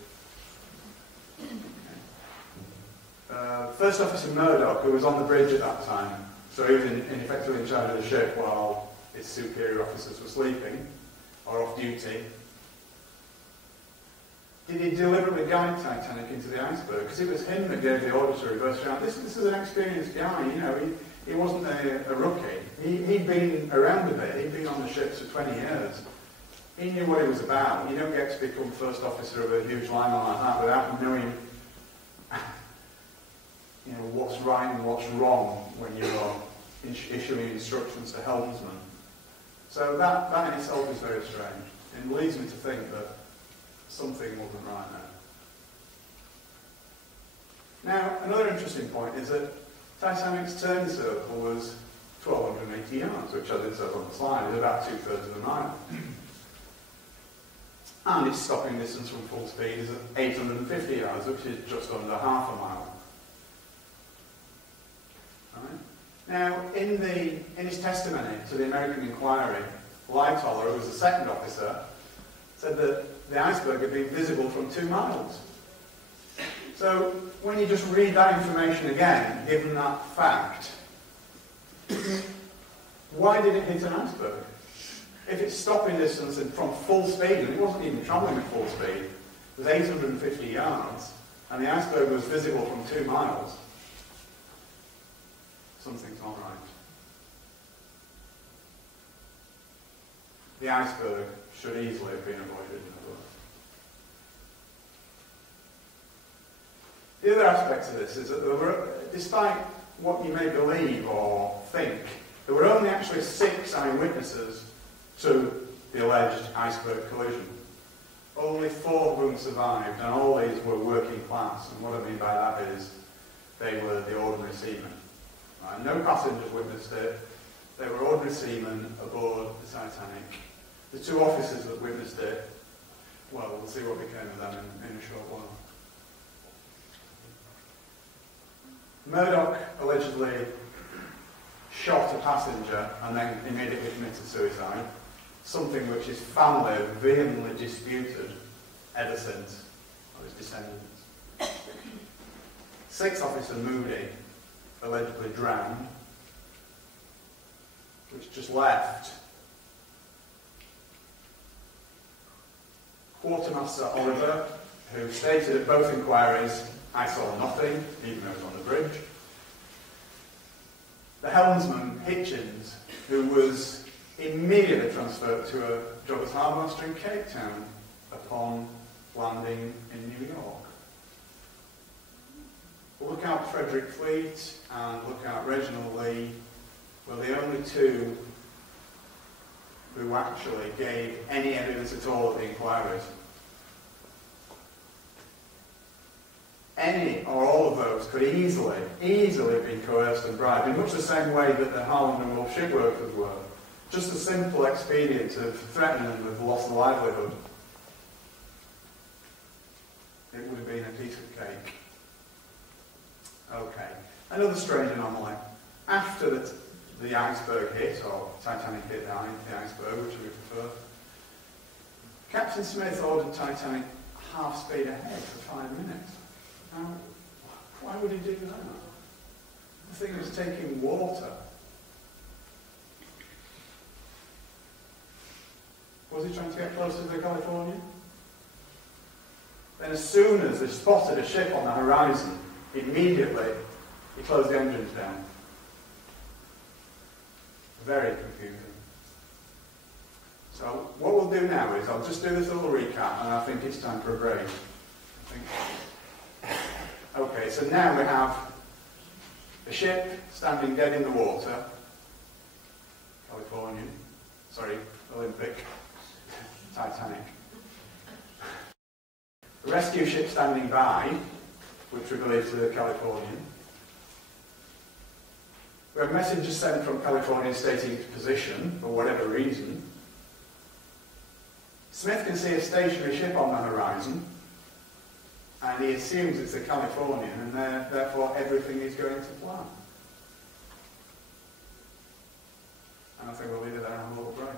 First Officer Murdoch, who was on the bridge at that time, so he was effectively in charge of the ship while his superior officers were sleeping or off duty. Did he deliberately guide Titanic into the iceberg? Because it was him that gave the order to reverse around. This is an experienced guy, you know. He wasn't a rookie. He'd been around a bit. He'd been on the ships for 20 years. He knew what it was about. You don't get to become first officer of a huge liner like that without knowing, you know, what's right and what's wrong when you're issuing instructions to helmsmen. So that in itself is very strange. It leads me to think that something wasn't right there. Now, another interesting point is that Titanic's turn circle was 1,280 yards, which, as it says on the slide, is about 2/3 of a mile. And its stopping distance from full speed is at 850 yards, which is just under half a mile. Right. Now, in his testimony to the American inquiry, Lightoller, who was the second officer, said that the iceberg had been visible from 2 miles. So, when you just read that information again, given that fact, why did it hit an iceberg? If its stopping distance from full speed, and it wasn't even travelling at full speed, was 850 yards, and the iceberg was visible from 2 miles, something's not right. The iceberg should easily have been avoided. The other aspect of this is that there were, despite what you may believe or think, there were only actually 6 eyewitnesses to the alleged iceberg collision. Only 4 of them survived, and all these were working class. And what I mean by that is they were the ordinary seamen. Right? No passengers witnessed it. They were ordinary seamen aboard the Titanic. The 2 officers that witnessed it, well, we'll see what became of them in a short while. Murdoch allegedly shot a passenger and then immediately committed suicide, something which his family have vehemently disputed ever since, or his descendants. 6th Officer Moody allegedly drowned, which just left Quartermaster Oliver, who stated at both inquiries, "I saw nothing," even though he was on the bridge. The helmsman, Hitchens, who was immediately transferred to a job as harbour master in Cape Town upon landing in New York. Lookout Frederick Fleet and Lookout Reginald Lee were the only 2 who actually gave any evidence at all at the inquiries. Any or all of those could easily have been coerced and bribed, in much the same way that the Harland and Wolff shipworkers were. Just a simple expedient of threatening them with loss of livelihood. It would have been a piece of cake. Okay. Another strange anomaly. After the the iceberg hit, or Titanic hit the iceberg, which we prefer, Captain Smith ordered Titanic half speed ahead for 5 minutes. Now, why would he do that? The thing was taking water. Was he trying to get closer to the Californian? Then as soon as they spotted a ship on the horizon, immediately he closed the engines down. Very confusing. So what we'll do now is I'll just do this little recap, and I think it's time for a break. Okay, so now we have a ship standing dead in the water, Olympic, Titanic. A rescue ship standing by, which we believe to be the Californian. We have messages sent from California stating its position, for whatever reason. Smith can see a stationary ship on the horizon, and he assumes it's a Californian, and therefore everything is going to plan. And I think we'll leave it there and have a little break.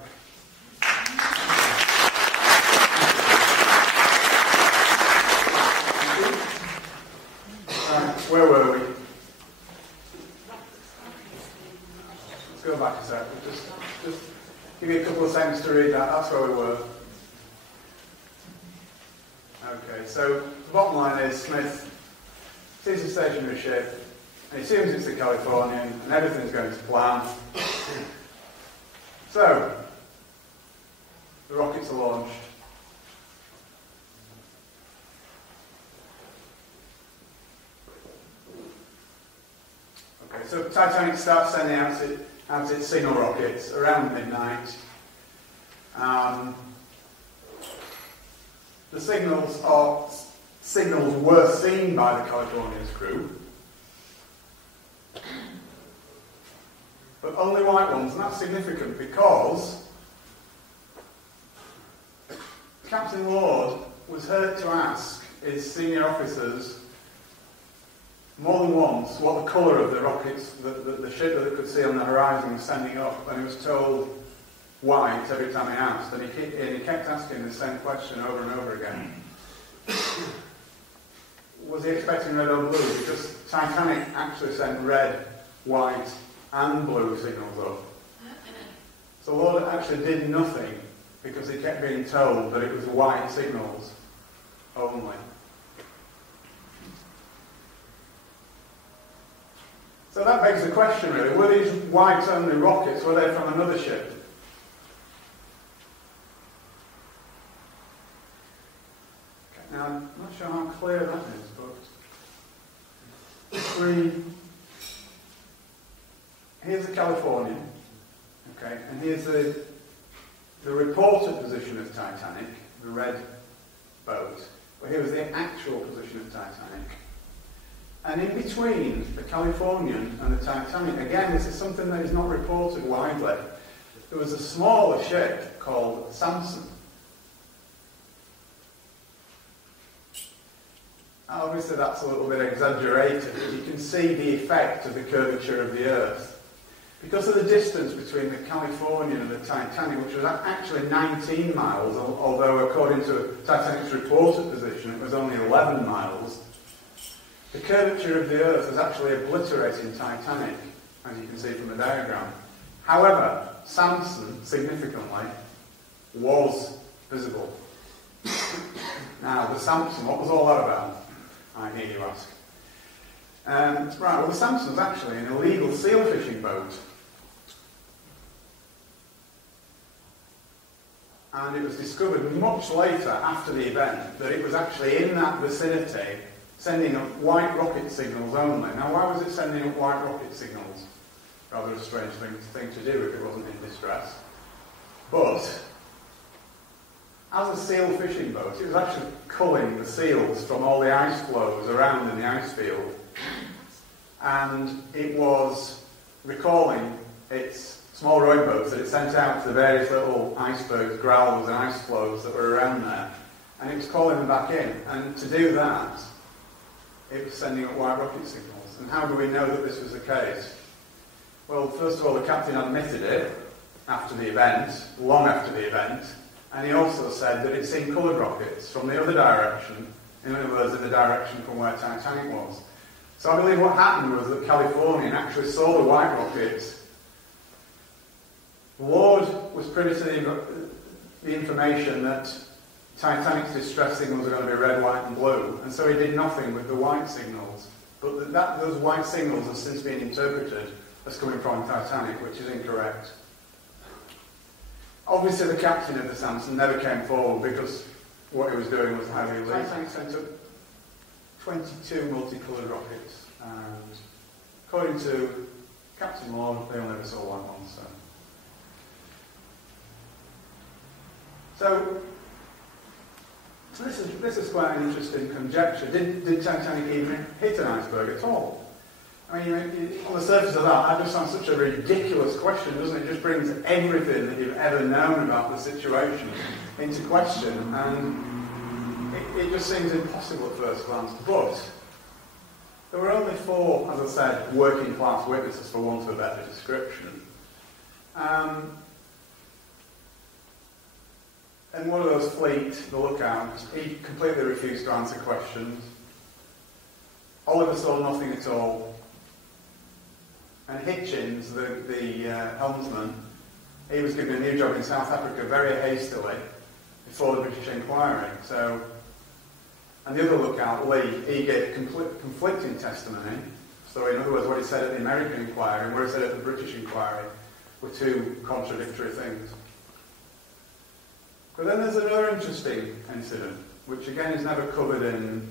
Right, where were we? Let's go back a sec. Just give you a couple of seconds to read that. That's where we were. Okay, so the bottom line is Smith sees a stationary ship, and he assumes it's a Californian, and everything's going to plan. So, the rockets are launched. Okay, so Titanic starts sending out its signal rockets around midnight. The signals were seen by the Californian's crew, but only white ones, and that's significant because Captain Lord was heard to ask his senior officers more than once what the colour of the rockets, the ship that they could see on the horizon was sending up, and he was told white every time he asked, and he kept asking the same question over and over again. Was he expecting red or blue? Because Titanic actually sent red, white and blue signals up. So Lord actually did nothing because he kept being told that it was white signals only. So that begs the question really, were these white only rockets, were they from another ship? Now, I'm not sure how clear that is, but here's the Californian, okay, and here's the reported position of Titanic, the red boat, but here was the actual position of Titanic. And in between the Californian and the Titanic, again, this is something that is not reported widely, there was a smaller ship called Samson. Obviously that's a little bit exaggerated, but you can see the effect of the curvature of the Earth. Because of the distance between the Californian and the Titanic, which was actually 19 miles, although according to Titanic's reported position it was only 11 miles, the curvature of the Earth was actually obliterating Titanic, as you can see from the diagram. However, Samson, significantly, was visible. Now, the Samson, what was all that about? I hear you ask. Right, well, the Samson was actually an illegal seal fishing boat. And it was discovered much later, after the event, that it was actually in that vicinity sending up white rocket signals only. Now, why was it sending up white rocket signals? Rather a strange thing to do if it wasn't in distress. But as a seal fishing boat, it was actually culling the seals from all the ice flows around in the ice field. And it was recalling its small rowboats that it sent out to the various little icebergs, growlers and ice flows that were around there. And it was calling them back in. And to do that, it was sending up white rocket signals. And how do we know that this was the case? Well, first of all, the captain admitted it after the event, long after the event, and he also said that he'd seen coloured rockets from the other direction, in other words, in the direction from where Titanic was. So I believe what happened was that Californian actually saw the white rockets. Ward was privy to the information that Titanic's distress signals are going to be red, white and blue, and so he did nothing with the white signals. But those white signals have since been interpreted as coming from Titanic, which is incorrect. Obviously the captain of the Samson never came forward because what he was doing was highly illegal. Titanic sent up 22 multicoloured rockets, and according to Captain Lord, they only ever saw one once. So this is quite an interesting conjecture. Did Titanic even hit an iceberg at all? I mean, on the surface of that just sounds such a ridiculous question, doesn't it? It just brings everything that you've ever known about the situation into question, and it just seems impossible at first glance. But there were only 4, as I said, working class witnesses, for want of a better description. And one of those fleet, the lookout, he completely refused to answer questions. Oliver saw nothing at all. And Hitchens, the helmsman, he was given a new job in South Africa very hastily before the British inquiry. So, and the other lookout, Lee, he gave conflicting testimony. So in other words, what he said at the American inquiry and what he said at the British inquiry were 2 contradictory things. But then there's another interesting incident, which again is never covered in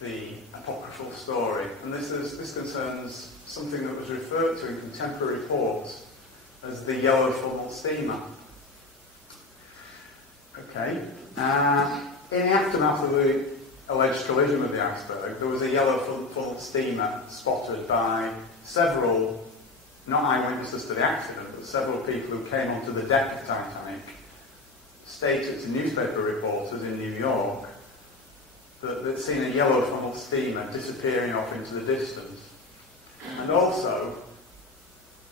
the apocryphal story, and this concerns something that was referred to in contemporary reports as the yellow funnel steamer. Okay. In the aftermath of the alleged collision with the iceberg, there was a yellow funnel steamer spotted by several, not eyewitnesses to the accident, but several people who came onto the deck of Titanic, stated to newspaper reporters in New York that they'd seen a yellow funnel steamer disappearing off into the distance. And also,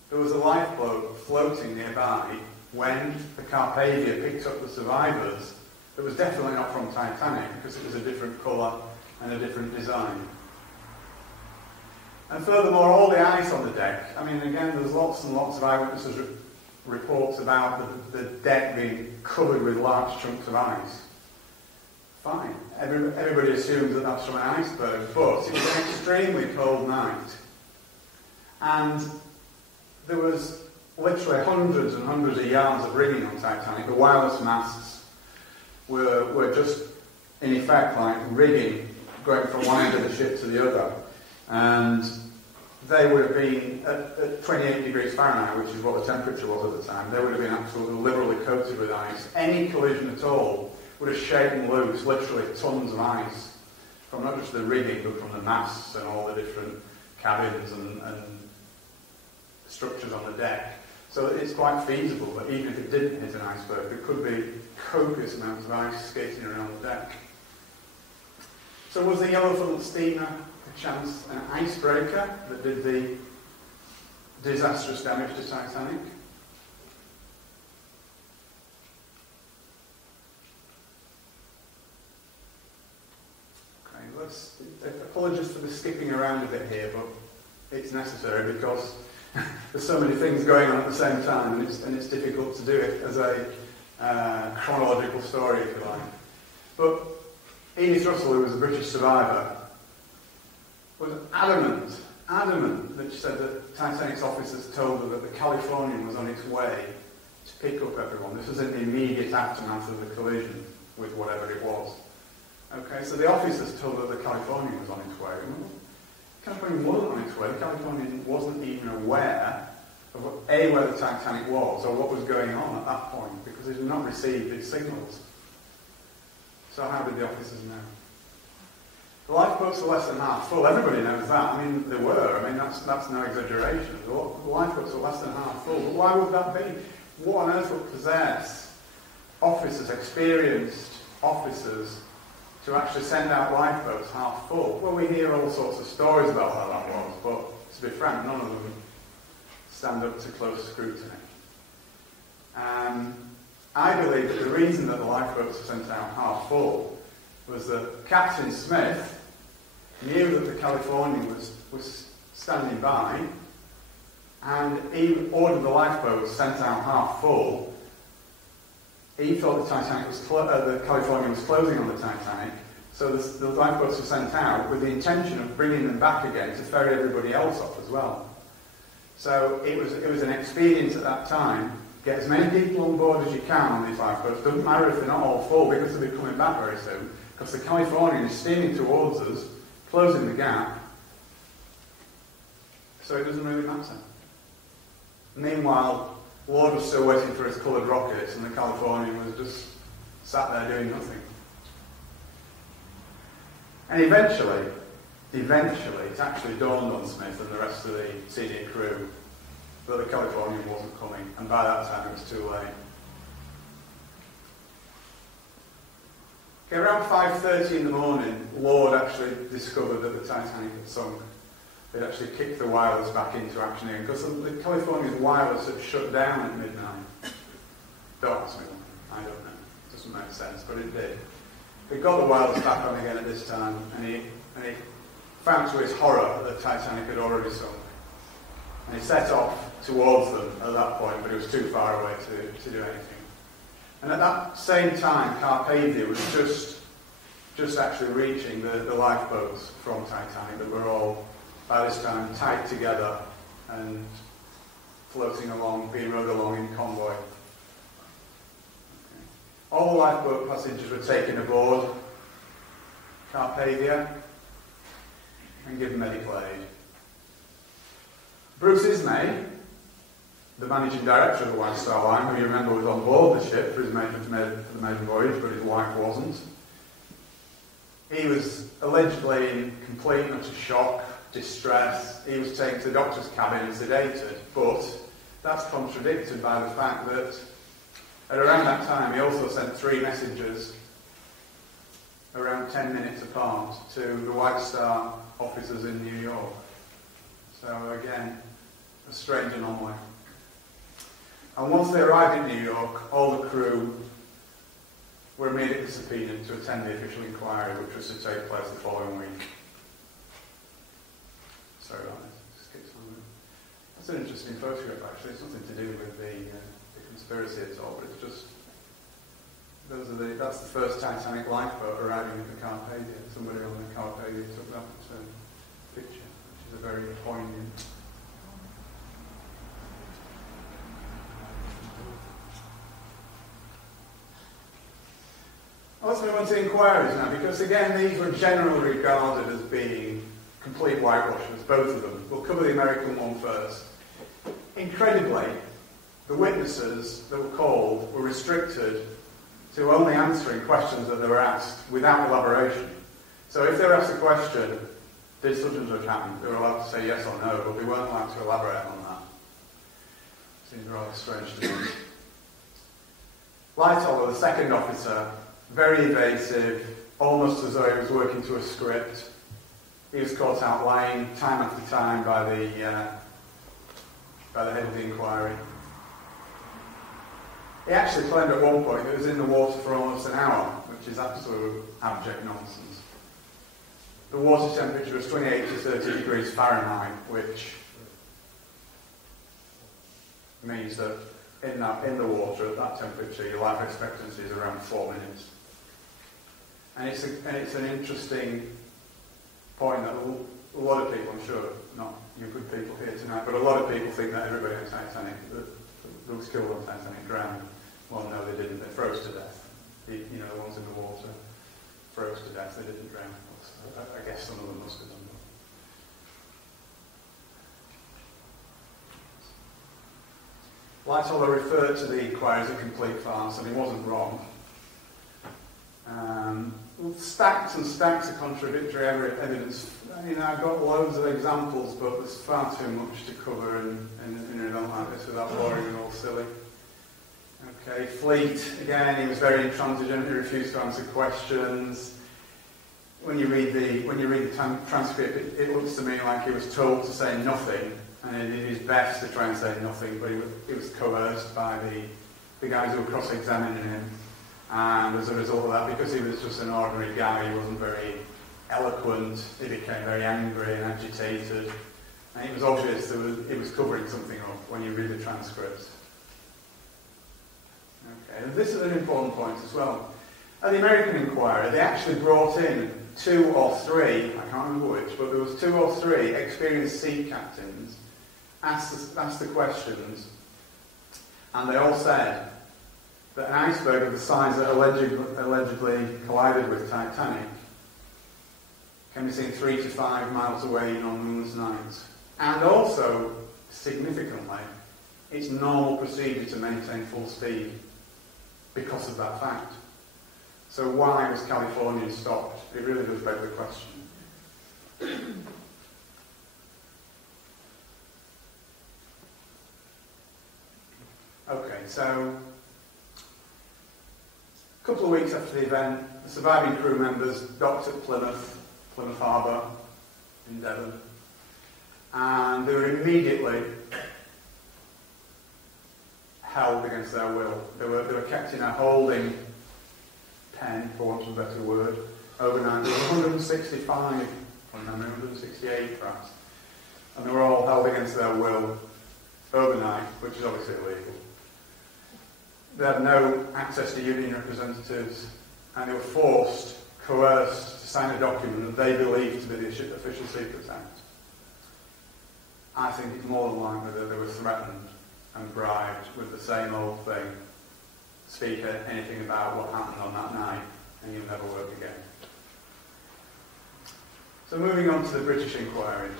there was a lifeboat floating nearby when the Carpathia picked up the survivors that was definitely not from Titanic because it was a different colour and a different design. And furthermore, all the ice on the deck, I mean, again, there's lots and lots of eyewitnesses reports about the deck being covered with large chunks of ice. Fine. Everybody assumes that that's from an iceberg, but it was an extremely cold night. And there was literally hundreds and hundreds of yards of rigging on Titanic. The wireless masts were just, in effect, like rigging going from one end of the ship to the other. And they would have been at 28 degrees Fahrenheit, which is what the temperature was at the time. They would have been absolutely liberally coated with ice. Any collision at all would have shaken loose literally tons of ice from not just the rigging, but from the masts and all the different cabins and structures on the deck. So it's quite feasible that even if it didn't hit an iceberg, there could be copious amounts of ice skating around the deck. So was the yellow funnel steamer chance an icebreaker that did the disastrous damage to Titanic? Okay, apologies for the skipping around a bit here, but it's necessary because there's so many things going on at the same time, and it's difficult to do it as a chronological story, if you like. But Edith Russell, who was a British survivor, was adamant that she said that Titanic's officers told her that the Californian was on its way to pick up everyone. This was in the immediate aftermath of the collision with whatever it was. Okay, so the officers told her the Californian was on its way. The Californian wasn't on its way. The Californian wasn't even aware of where the Titanic was or what was going on at that point because it had not received its signals. So how did the officers know? The lifeboats are less than half full. Everybody knows that. I mean, they were. I mean, that's no exaggeration. The lifeboats are less than half full. But why would that be? What on earth would possess officers, experienced officers, to actually send out lifeboats half full? Well, we hear all sorts of stories about how that was, but to be frank, none of them stand up to close scrutiny. I believe that the reason that the lifeboats were sent out half full was that Captain Smith knew that the Californian was standing by, and he ordered the lifeboats sent out half full. He thought the Californian was closing on the Titanic, so the lifeboats were sent out with the intention of bringing them back again to ferry everybody else off as well. So it was an experience at that time. Get as many people on board as you can on these lifeboats. Doesn't matter if they're not all full, because they'll be coming back very soon. Because the Californian is steaming towards us, closing the gap. So it doesn't really matter. Meanwhile, Lord was still waiting for his coloured rockets, and the Californian was just sat there doing nothing. And eventually, it actually dawned on Smith and the rest of the senior crew that the Californian wasn't coming, and by that time it was too late. Okay, around 5:30 in the morning, Lord actually discovered that the Titanic had sunk. They'd actually kicked the wireless back into action again, because the Californian's wireless had shut down at midnight. Don't ask me why, I don't know. It doesn't make sense, but it did. He got the wireless back on again at this time, and he found to his horror that the Titanic had already sunk. And he set off towards them at that point, but it was too far away to do anything. And at that same time, Carpathia was just actually reaching the lifeboats from Titanic that were all, by this time, tied together and floating along, being rowed along in convoy. Okay. All the lifeboat passengers were taken aboard Carpathia and given medical aid. Bruce Ismay, the managing director of the White Star Line, who you remember was on board the ship for the maiden voyage, but his wife wasn't. He was allegedly in complete and utter shock, distress. He was taken to the doctor's cabin and sedated, but that's contradicted by the fact that at around that time he also sent 3 messages around 10 minutes apart to the White Star officers in New York. So again, a strange anomaly. And once they arrived in New York, all the crew were immediately subpoenaed to attend the official inquiry, which was to take place the following week. Sorry about this. That's an interesting photograph, actually. It's nothing to do with the conspiracy at all, but it's just that's the first Titanic lifeboat arriving at the Carpathia. Somebody on the Carpathia took that picture, which is a very poignant. Let's move on to inquiries now, because again these were generally regarded as being complete whitewashers, both of them. We'll cover the American one first. Incredibly, the witnesses that were called were restricted to only answering questions that they were asked without elaboration. So if they were asked a question, did such and such happen, they were allowed to say yes or no, but they weren't allowed to elaborate on that. Seems rather strange to me. Lightoller, the second officer, very evasive, almost as though he was working to a script. He was caught out lying time after time by the head of the inquiry. He actually claimed at one point that he was in the water for almost an hour, which is absolute abject nonsense. The water temperature was 28 to 30 degrees Fahrenheit, which means that in the water at that temperature, your life expectancy is around 4 minutes. And it's an interesting point that a lot of people, I'm sure, not you good people here tonight, but a lot of people think that everybody on Titanic, that was killed on Titanic, drowned. Well, no, they didn't. They froze to death. The ones in the water froze to death. They didn't drown. I guess some of them must have done that. Lightoller referred to the inquiry as a complete farce, and he wasn't wrong. Stacks and stacks of contradictory evidence. I've got loads of examples, but there's far too much to cover in an event like this without boring and all silly. Okay, Fleet, again, he was very intransigent, he refused to answer questions. When you read the transcript, it looks to me like he was told to say nothing, and he did his best to try and say nothing, but he was coerced by the guys who were cross-examining him. And as a result of that, because he was just an ordinary guy, he wasn't very eloquent, he became very angry and agitated. And it was obvious that he was covering something up when you read the transcripts. Okay, and this is an important point as well. At the American inquiry, they actually brought in 2 or 3, I can't remember which, but there was 2 or 3 experienced sea captains asked the questions, and they all said that an iceberg of the size that allegedly collided with Titanic can be seen 3 to 5 miles away on moonless nights. And also, significantly, it's normal procedure to maintain full speed because of that fact. So why was California stopped? It really does beg the question. Okay, so a couple of weeks after the event, the surviving crew members docked at Plymouth Harbour in Devon, and they were immediately held against their will. They were kept in a holding pen, for want of a better word, overnight. There were 165, from memory, 168 perhaps, and they were all held against their will overnight, which is obviously illegal. They had no access to union representatives, and they were coerced to sign a document that they believed to be the Official Secrets Act. I think it's more than likely that they were threatened and bribed with the same old thing. Speak anything about what happened on that night, and you'll never work again. So moving on to the British inquiry.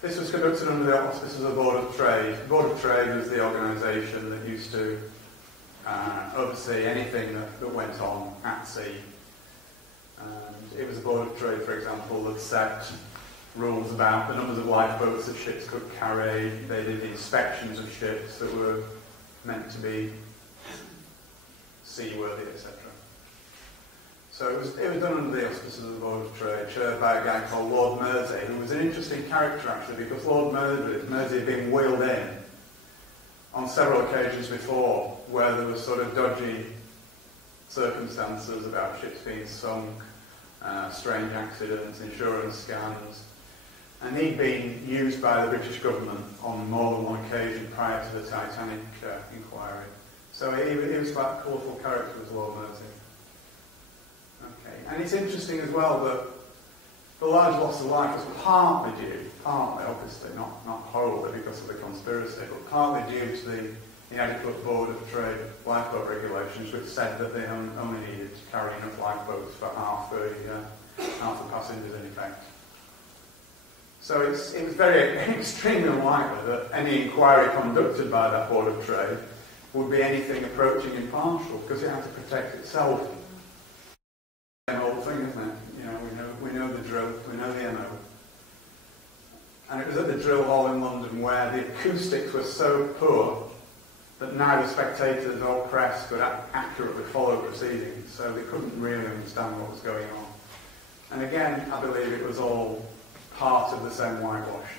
This was conducted under the auspices of the Board of Trade. The Board of Trade was the organisation that used to oversee anything that went on at sea. And it was the Board of Trade, for example, that set rules about the numbers of lifeboats that ships could carry. They did the inspections of ships that were meant to be seaworthy, etc. So it was done under the auspices of the Board of Trade, chaired by a guy called Lord Mersey, who was an interesting character actually, because Lord Mersey had been wheeled in on several occasions before, where there were sort of dodgy circumstances about ships being sunk, strange accidents, insurance scams, and he'd been used by the British government on more than one occasion prior to the Titanic inquiry. So he was quite a colourful character, was Lord Mersey. Okay. And it's interesting as well that the large loss of life was partly obviously, not wholly because of the conspiracy, but partly due to the inadequate Board of Trade lifeboat regulations, which said that they only needed to carry enough lifeboats for half the passengers in effect. So it was very extremely unlikely that any inquiry conducted by that Board of Trade would be anything approaching impartial, because it had to protect itself. Same old thing, isn't it? You know, we know the drill, we know the MO. And it was at the drill hall in London where the acoustics were so poor that neither spectators or press could accurately follow proceedings, so they couldn't really understand what was going on. And again, I believe it was all part of the same whitewash.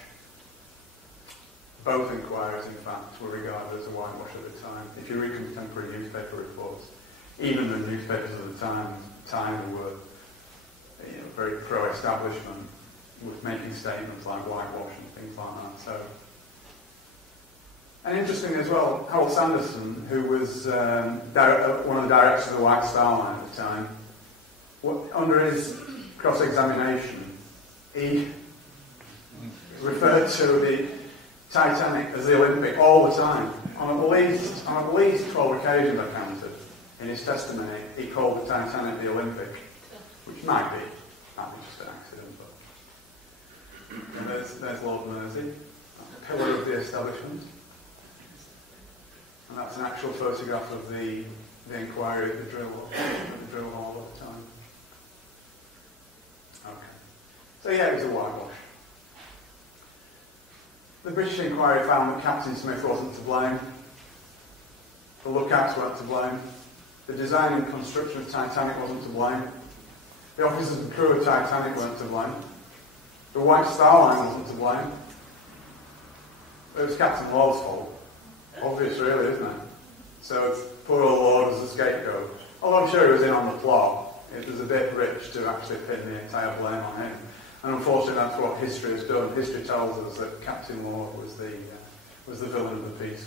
Both inquiries, in fact, were regarded as a whitewash at the time. If you read contemporary newspaper reports, even the newspapers of the time were very pro-establishment, with making statements like whitewash and things like that. So, and interesting as well, Harold Sanderson, who was one of the directors of the White Star Line at the time, under his cross-examination, he referred to the Titanic as the Olympic all the time. On at least 12 occasions I counted in his testimony, he called the Titanic the Olympic, which might be just an accident. But and there's Lord Mersey, a pillar of the establishment, and that's an actual photograph of the inquiry at the drill hall at the time. Okay, so yeah, it was a whitewash. The British inquiry found that Captain Smith wasn't to blame. The lookouts weren't to blame. The design and construction of Titanic wasn't to blame. The officers and crew of Titanic weren't to blame. The White Star Line wasn't to blame. It was Captain Lord's fault. Obvious, really, isn't it? So poor old Lord was the scapegoat. Although I'm sure he was in on the plot, it was a bit rich to actually pin the entire blame on him. And unfortunately, that's what history has done. History tells us that Captain Lord was the villain of the piece.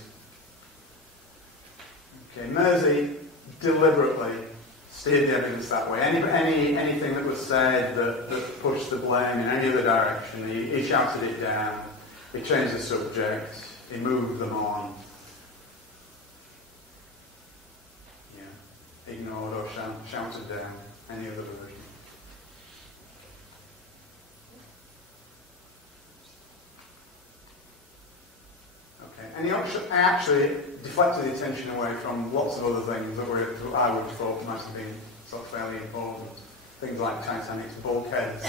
Okay, Mersey deliberately steered the evidence that way. Anything that was said that pushed the blame in any other direction, he shouted it down, he changed the subject, he moved them on. Yeah, ignored or shouted down any other version. Okay, and he actually deflected the attention away from lots of other things that I would have thought must have been sort of fairly important. Things like Titanic's bulkheads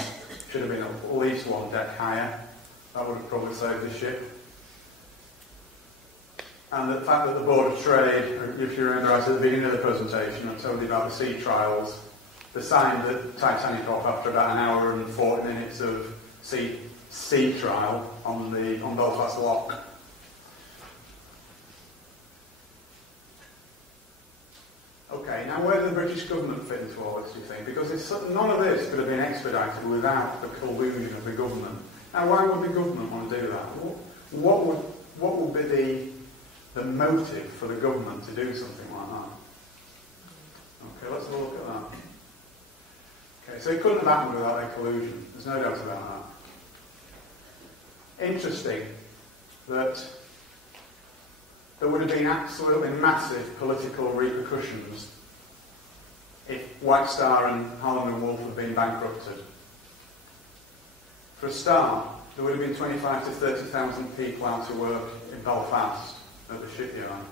should have been at least one deck higher. That would have probably saved the ship. And the fact that the Board of Trade, if you remember right at the beginning of the presentation, I told you about the sea trials. They signed the Titanic off after about an hour and 40 minutes of sea trial on Belfast Lock. Okay, now where does the British government fit into all this, do you think? Because none of this could have been expedited without the collusion of the government. Now, why would the government want to do that? What would be the motive for the government to do something like that? Okay, let's have a look at that. Okay, so it couldn't have happened without their collusion. There's no doubt about that. Interesting that there would have been absolutely massive political repercussions if White Star and Hallam and Wolff had been bankrupted. For a start, there would have been 25 to 30,000 people out to work in Belfast at the shipyard.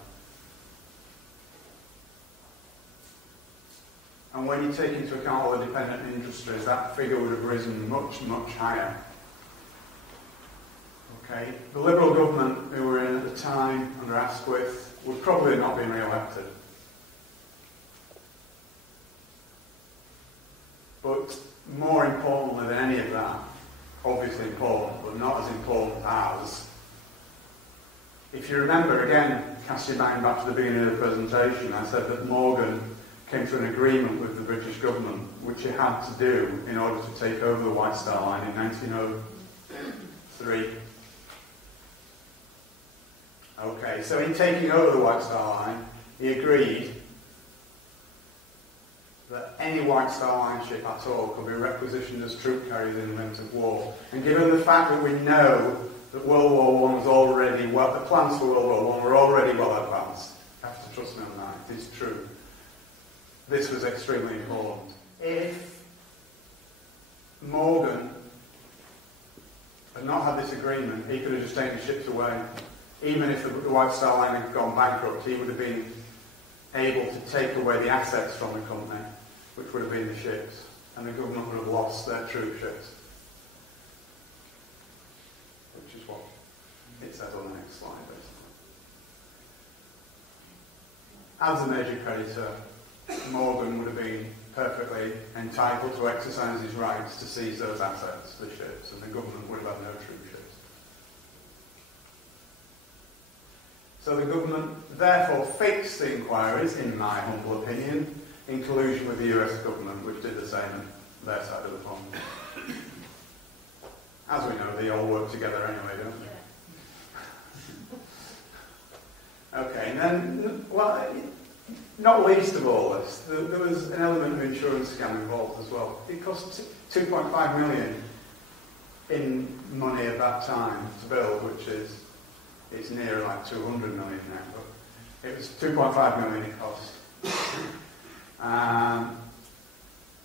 And when you take into account all the dependent industries, that figure would have risen much, much higher. Okay, the Liberal government who were in at the time under Asquith would probably not have been re-elected. But more importantly than any of that, obviously important, but not as important as, if you remember, again, cast your mind back to the beginning of the presentation, I said that Morgan came to an agreement with the British government, which he had to do in order to take over the White Star Line in 1903. Okay, so in taking over the White Star Line, he agreed that any White Star Line ship at all could be requisitioned as troop carriers in the event of war. And given the fact that we know that World War I was already the plans for World War I were already well advanced, you have to trust me on that, it is true. This was extremely important. If Morgan had not had this agreement, he could have just taken ships away. Even if the White Star Line had gone bankrupt, he would have been able to take away the assets from the company, which would have been the ships, and the government would have lost their troop ships. Which is what it says on the next slide, basically. As a major creditor, Morgan would have been perfectly entitled to exercise his rights to seize those assets, the ships, and the government would have had no troop ships. So the government therefore fixed the inquiries, in my humble opinion, in collusion with the US government, which did the same on their side of the pond. As we know, they all work together anyway, don't they? Okay, and then, well, not least of all this, there was an element of insurance scam involved as well. It cost 2.5 million in money at that time to build, which is, it's near like 200 million now, but it was 2.5 million it cost.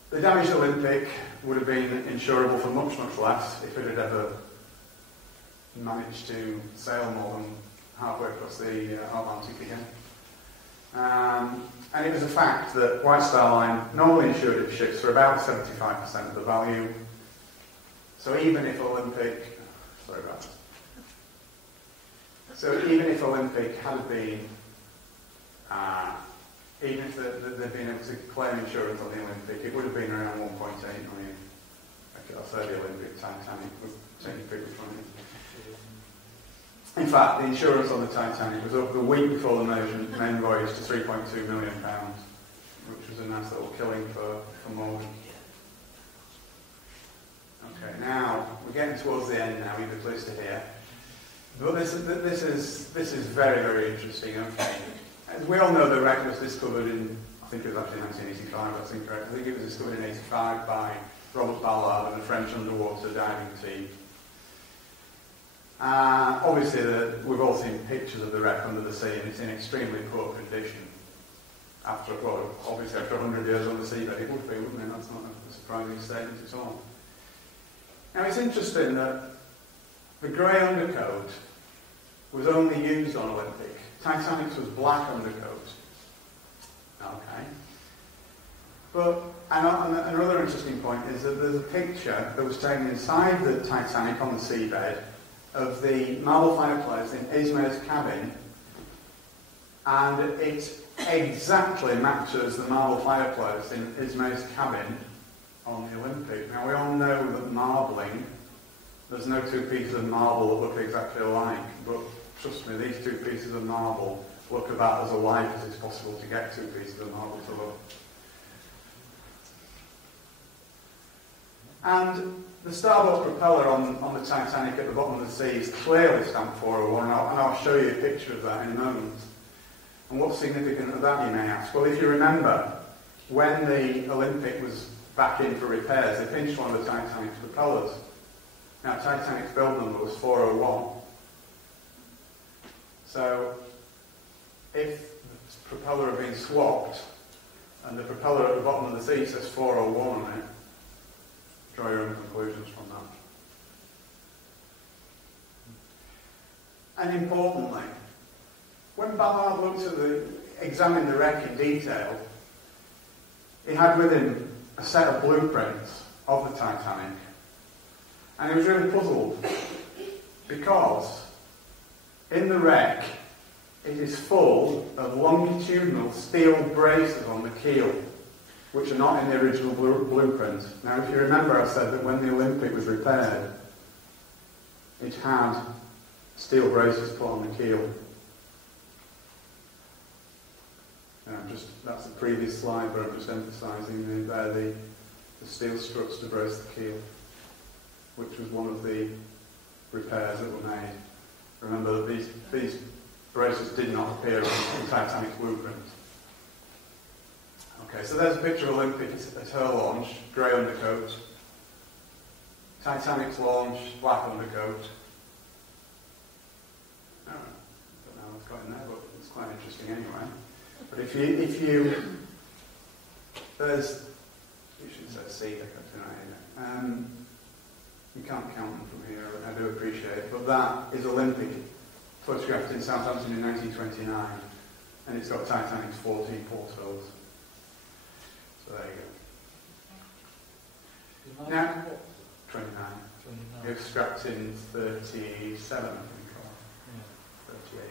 The damaged Olympic would have been insurable for much, much less if it had ever managed to sail more than halfway across the Atlantic again. And it was a fact that White Star Line normally insured its ships for about 75% of the value. So even if Olympic, sorry about that. So even if Olympic had been, even if they'd been able to claim insurance on the Olympic, it would have been around 1.8 million I'll say the Olympic Titanic, we'll take a pick which one it is. In fact, the insurance on the Titanic was up the week before the main voyage to £3.2 million, which was a nice little killing for Morgan. Okay, now we're getting towards the end now. You'll be pleased to hear. But this is very, very interesting. Okay, as we all know, the wreck was discovered in, I think it was actually 1985. That's incorrect. I think it was discovered in '85 by Robert Ballard and the French underwater diving team. Obviously, we've all seen pictures of the wreck under the sea, and it's in extremely poor condition. Obviously after 100 years on the seabed, it would be, wouldn't it? That's not a surprising statement at all. Now, it's interesting that the grey undercoat was only used on Olympic. Titanic's was black undercoat. Okay. But another interesting point is that there's a picture that was taken inside the Titanic on the seabed of the marble fireplace in Ismay's cabin, and it exactly matches the marble fireplace in Ismay's cabin on the Olympic. Now, we all know that marbling, there's no two pieces of marble that look exactly alike, but trust me, these two pieces of marble look about as alike as it's possible to get two pieces of marble to look. And the starboard propeller on the Titanic at the bottom of the sea is clearly stamped 401, and I'll show you a picture of that in a moment. And what's significant of that, you may ask? Well, if you remember, when the Olympic was back in for repairs, they pinched one of the Titanic's propellers. Now, Titanic's build number was 401. So, if the propeller had been swapped, and the propeller at the bottom of the sea says 401 on it, draw your own conclusions from that. And importantly, when Ballard examined the wreck in detail, he had with him a set of blueprints of the Titanic. And he was really puzzled because in the wreck it is full of longitudinal steel braces on the keel, which are not in the original blueprint. Now, if you remember, I said that when the Olympic was repaired, it had steel braces put on the keel. That's the previous slide, but I'm just emphasising the steel struts to brace the keel, which was one of the repairs that were made. Remember that these braces did not appear on Titanic's blueprint. Okay, so there's a picture of Olympic at her launch, grey undercoat. Titanic's launch, black undercoat. I don't know what's got in there, but it's quite interesting anyway. But if you there's, you should say C deck up tonight. You can't count them from here, I do appreciate it, but that is Olympic, photographed in Southampton in 1929, and it's got Titanic's 14 portholes. So there you go. Now, 29. It was scrapped in 37, I think, or 38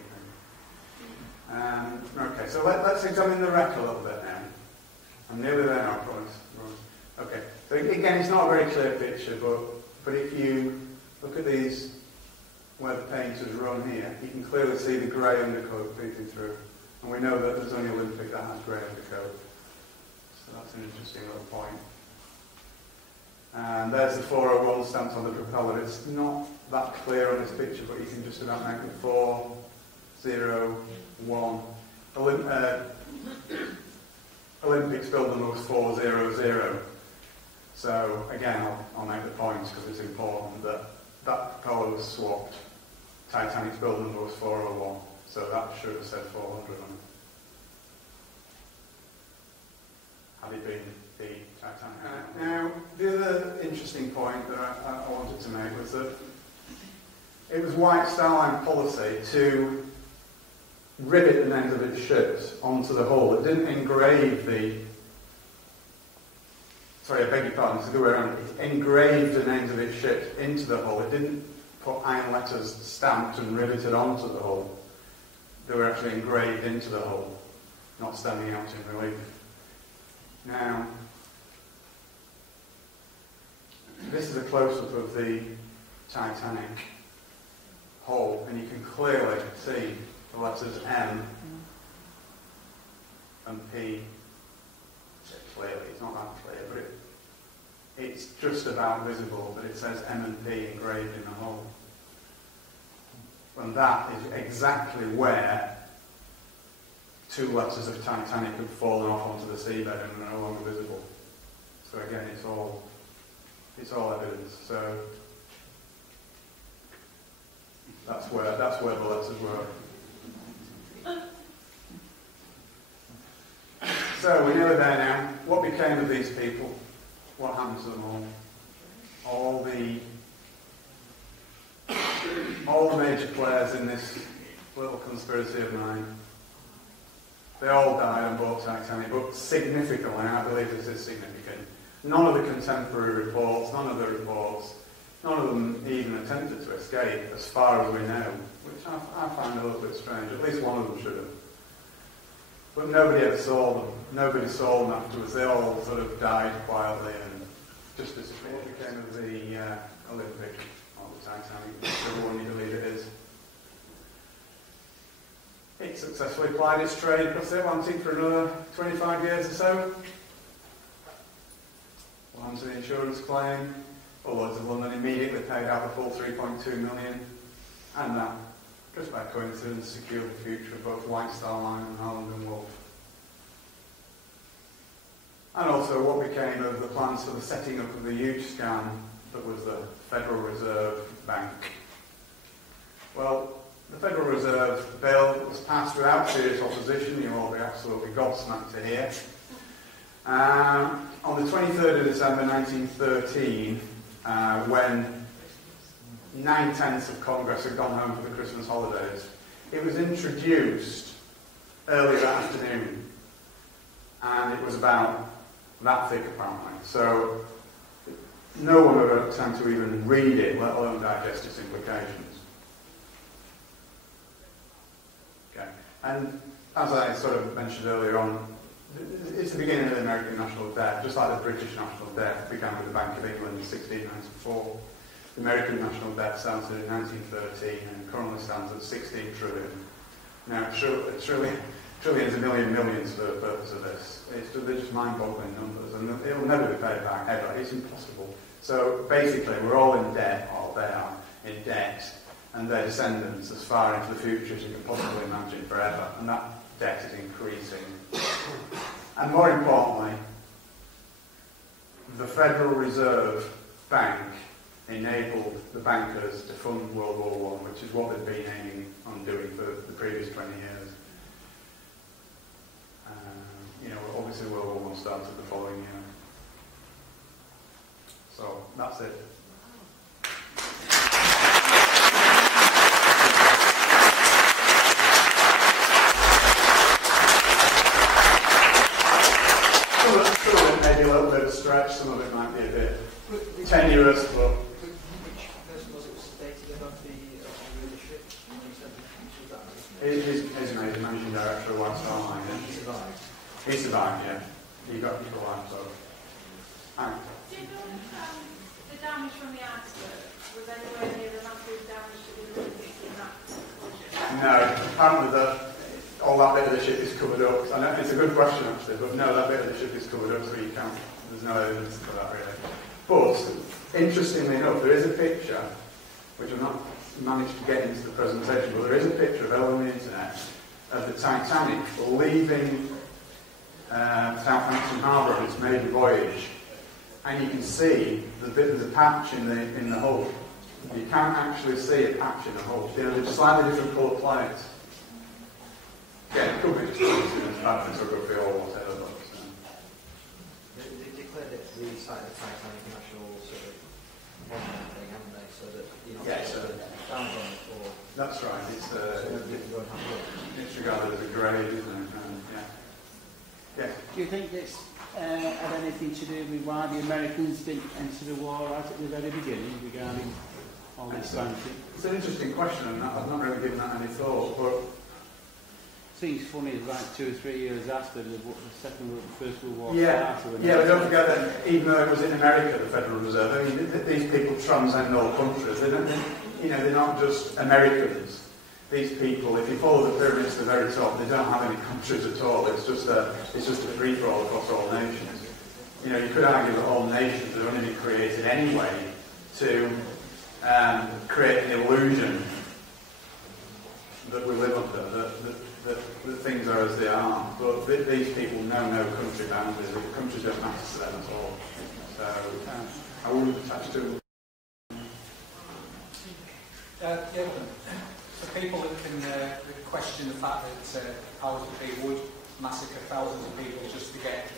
maybe. Okay, so let's examine the wreck a little bit now. I'm nearly there now, I promise. Okay, so again, it's not a very clear picture, but if you look at these, where the paint has run here, you can clearly see the grey undercoat peeking through. And we know that there's only Olympic that has grey undercoat. So that's an interesting little point. And there's the 401 stamped on the propeller. It's not that clear on this picture, but you can just about make it 401. Olympics build number was 400. So again, I'll make the points because it's important that that propeller was swapped. Titanic's build number was 401, so that should have said 400 on it. Had it been the Titanic. Now, the other interesting point that I wanted to make was that it was White Star Line policy to rivet the names of its ships onto the hull. It didn't engrave the... Sorry, I beg your pardon, it's the other way around. It engraved the names of its ships into the hull. It didn't put iron letters stamped and riveted onto the hull. They were actually engraved into the hull, not standing out in relief. Now, this is a close-up of the Titanic hull, and you can clearly see the letters M and P. Clearly, it's not that clear, but it's just about visible, but it says M and P engraved in the hull. And that is exactly where two letters of Titanic have fallen off onto the seabed and are no longer visible. So again, it's all evidence. So that's where the letters were. So we're nearly there now. What became of these people? What happened to them all? All the major players in this little conspiracy of mine. They all died on board Titanic, but significantly, I believe this is significant. None of the contemporary reports, none of them even attempted to escape, as far as we know, which I find a little bit strange. At least one of them should have. But nobody ever saw them. Nobody saw them afterwards. They all sort of died quietly and just disappeared. What became of the Olympic or the Titanic, whichever one you believe it is. It successfully plied its trade across the Atlantic for another 25 years or so. What happened to the insurance claim? Well, Lloyd's of London immediately paid out the full 3.2 million, and that, just by coincidence, secured the future of both White Star Line and Holland and Wolff. And also what became of the plans for the setting up of the huge scam that was the Federal Reserve Bank. Well, the Federal Reserve Bill was passed without serious opposition. You'll all be absolutely gobsmacked to hear. On the 23rd of December 1913, when 9/10 of Congress had gone home for the Christmas holidays, it was introduced early that afternoon, and it was about that thick apparently. So no one would have time to even read it, let alone digest its implications. Okay. And as I sort of mentioned earlier on, it's the beginning of the American national debt, just like the British national debt began with the Bank of England in 1694. The American national debt started in 1913 and currently stands at 16 trillion. Now, trillions and millions for the purpose of this. They're just mind-boggling numbers, and it'll never be paid back ever. It's impossible. So basically, we're all in debt, or they are in debt, and their descendants as far into the future as you can possibly imagine forever, and that debt is increasing. And more importantly, the Federal Reserve Bank enabled the bankers to fund World War I, which is what they've been aiming on doing for the previous 20 years. Obviously World War I started the following year. So, that's it. Some of it may be a little bit of a stretch, some of it might be a bit tenuous, but... Which person was it stated about the leadership? He's managing director of White Star Line. He survived. He survived, yeah. He got life, so... Do you know if the damage from the iceberg was anywhere near the massive damage to the Olympic in that explosion? No, apparently all that bit of the ship is covered up. I know it's a good question actually, but no, that bit of the ship is covered up, so you can't. There's no evidence for that really. But interestingly enough, there is a picture, which I've not managed to get into the presentation, but there is a picture available on the internet of the Titanic leaving Southampton Harbour on its maiden voyage, and you can see there's a patch in the hull. You can't actually see a patch in the hull. They're slightly different coloured plates. Yeah, it could be just coincidence, bad photography or whatever. But, They declared it the site of the Titanic national sort of monument thing, haven't they? So that down on it, or that's right. It's so nobody can go and have a look. it's regarded as a grave, isn't it? Yeah. Do you think this had anything to do with why the Americans didn't enter the war right at the very beginning regarding all this sanctions? It's an interesting question, and I've not really given that any thought, but Seems funny, like 2 or 3 years after the First World War started. Yeah, but don't forget that even though it was in America, the Federal Reserve, I mean, these people transcend all countries. They're not just Americans. These people, if you follow the pyramids to the very top, they don't have any countries at all. It's just a free-for-all across all nations. You know, you could argue that all nations have only been created anyway to create an illusion that we live under, that things are as they are. But these people know no country boundaries. The countries don't matter to them at all. So I wouldn't attach to them. For people that can question the fact that powers that be would massacre thousands of people just to get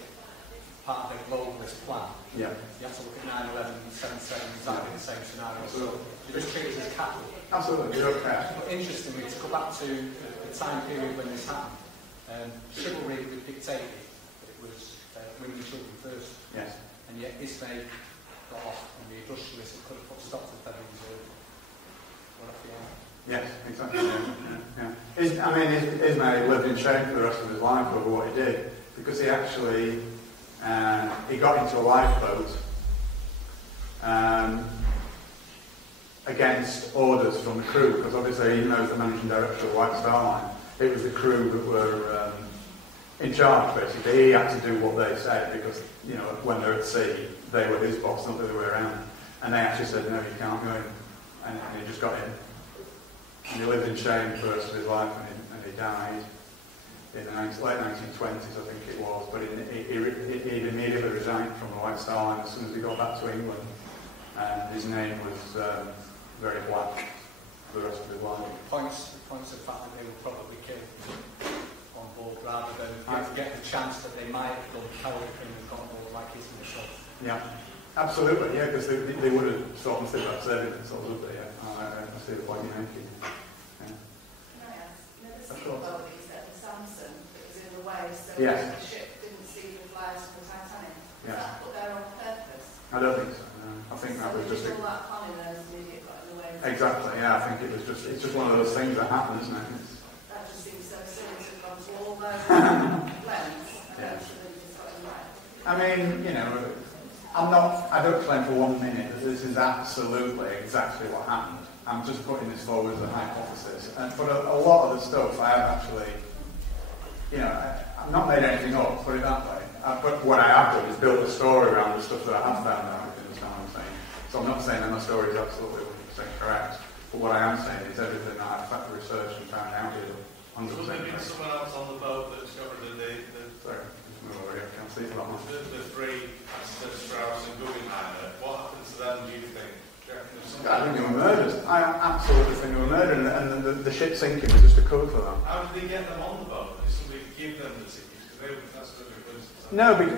part of their globalist plan. Yeah. You have to look at 9/11 and 7/7, exactly the same scenario. So you just treat it as cattle. Absolutely, you don't care. But interestingly, to go back to the time period when this happened, chivalry was dictated that it was women and children first. Yes. And yet Ismay got off, and the industrialists that could have put a stop to the Federal Reserve went off the air. Yes, exactly. Yeah. Ismay lived in shame for the rest of his life over what he did, because he actually he got into a lifeboat against orders from the crew, because obviously he knows the managing director of White Star Line. It was the crew that were in charge, basically. He had to do what they said, because, you know, when they're at sea, they were his boss, not the other way around. And they actually said, no, you can't go in. And he just got in. And he lived in shame for the rest of his life, and he died in the late 1920s, I think it was. But he immediately resigned from the White Star Line as soon as he got back to England. And his name was very black for the rest of his life. Points the fact that they were probably killed on board rather than get the chance that they might have done cowardly and got on board like his himself. Yeah, absolutely, yeah, because they would have sort of said that's evidence, would they? Yeah. I see the point you're making. Yeah. The seaboat that was Samson that was in the way, so yes. the ship didn't see the flags from the Titanic. Was Yes. that put there on purpose? I don't think so. No. I think that was just all that planning there as an idiot got in the way. exactly. Yeah, I think it's just one of those things that happen, isn't it? That just seems so silly to have gone to all those lengths and Yeah. actually just got in the way. I mean, you know, I don't claim for 1 minute that this is absolutely exactly what happened. I'm just putting this forward as a hypothesis. But a lot of the stuff I have actually, you know, I've not made anything up, put it that way. But what I have done is build a story around the stuff that I have found out, if you understand what I'm saying. So I'm not saying that my story is absolutely 100% correct, but what I am saying is everything that I've researched and found out is 100% Was there correct. someone else on the boat that discovered Sorry, just move over here, I can't see that much. the three passengers, Strauss and Guggenheimer? What happened to them, do you think? I think they were murdered. I absolutely think they were murdered, and the ship sinking was just a cover for that. How did they get them on the boat? Did somebody give them the tickets? Because that's what it was. No, but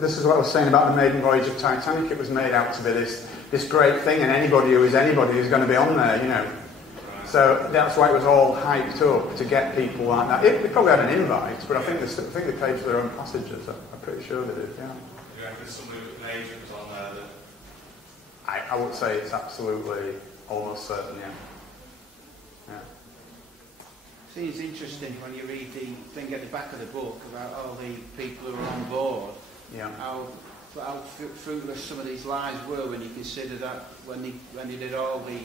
this is what I was saying about the maiden voyage of Titanic. It was made out to be this great thing, and anybody who's going to be on there, you know. Right. So that's why it was all hyped up to get people like that. They probably had an invite, but I think they paid for their own passages. I'm pretty sure they did. Yeah. You reckon somebody with an agent was on there that... I would say it's absolutely almost certain. Yeah. Yeah. Seems interesting when you read the thing at the back of the book about all the people who were on board. Yeah. How fruitless some of these lies were when you consider that when they did all the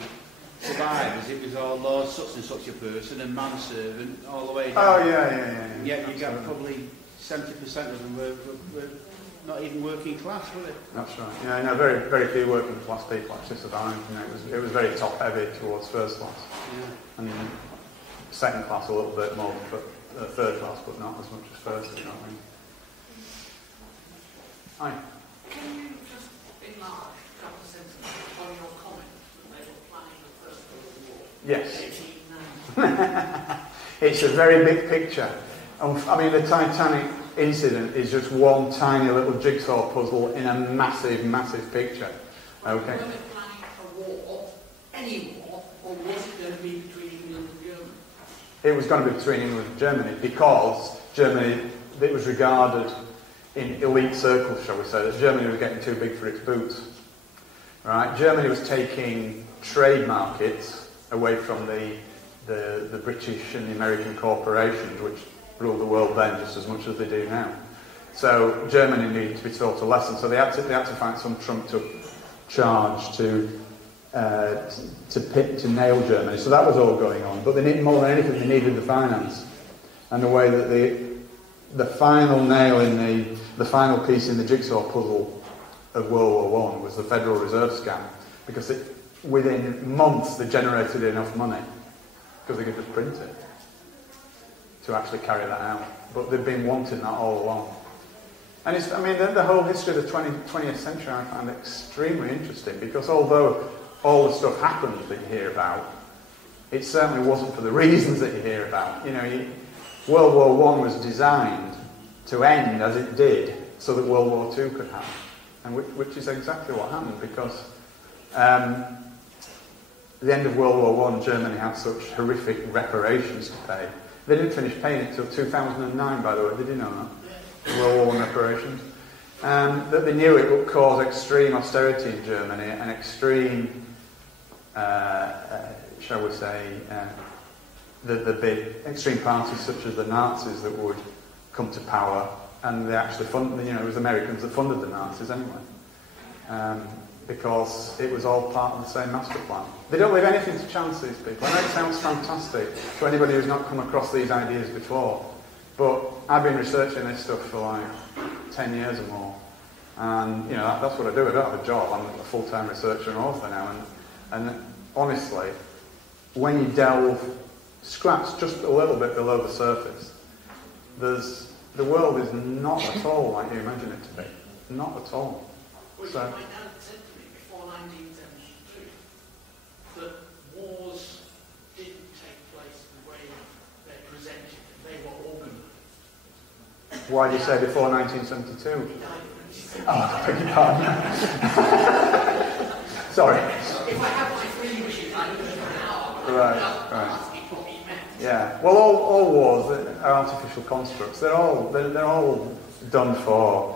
survivors, it was all Lord such and such a person and manservant all the way down. Oh yeah. Yet you got probably 70% of them were not even working class, were they? That's right. Yeah, no, very, very few working class people actually survived. You know, it was very top heavy towards first class, and second class a little bit more, but third class, but not as much as first. You know what I mean? Hi. Can you just enlarge a couple of sentences on your comment that they were planning the First World War? Yes. It's a very big picture. I mean, the Titanic incident is just one tiny little jigsaw puzzle in a massive, massive picture. Okay. Were they planning a war, any war, or was it going to be between England and Germany? It was going to be between England and Germany because Germany, it was regarded in elite circles, shall we say, that Germany was getting too big for its boots. Right? Germany was taking trade markets away from the the British and the American corporations, which ruled the world then just as much as they do now. So Germany needed to be taught a lesson. So they had to find some trumped-up charge to nail Germany. So that was all going on. But they needed more than anything. They needed the finance, and the way that the final nail in the final piece in the jigsaw puzzle of World War I was the Federal Reserve scam, because within months they generated enough money because they could just print it to actually carry that out. But they've been wanting that all along. And the whole history of the 20th century I find extremely interesting, because although all the stuff happened that you hear about, it certainly wasn't for the reasons that you hear about. World War I was designed to end as it did so that World War II could happen, and which is exactly what happened, because at the end of World War I, Germany had such horrific reparations to pay. They didn't finish paying it till 2009, by the way. Did you know that? World War I reparations. That they knew it would cause extreme austerity in Germany and extreme, shall we say, the big extreme parties such as the Nazis that would come to power, and they actually funded, it was Americans that funded the Nazis anyway, because it was all part of the same master plan. They don't leave anything to chance, these people. I know it sounds fantastic to anybody who's not come across these ideas before, but I've been researching this stuff for like 10 years or more, and that's what I do. I don't have a job. I'm a full-time researcher and author now, and honestly, when you scratch just a little bit below the surface, the world is not at all like you imagine it to be. Not at all. Well, my dad said to me before 1972 that wars didn't take place the way they presented. They were organised. Why do you say before 1972? He died in 1972. Oh, I beg your pardon. Sorry. If I had my free wishes, I would have an hour. Right. Yeah. Well, all wars are artificial constructs. They're all done for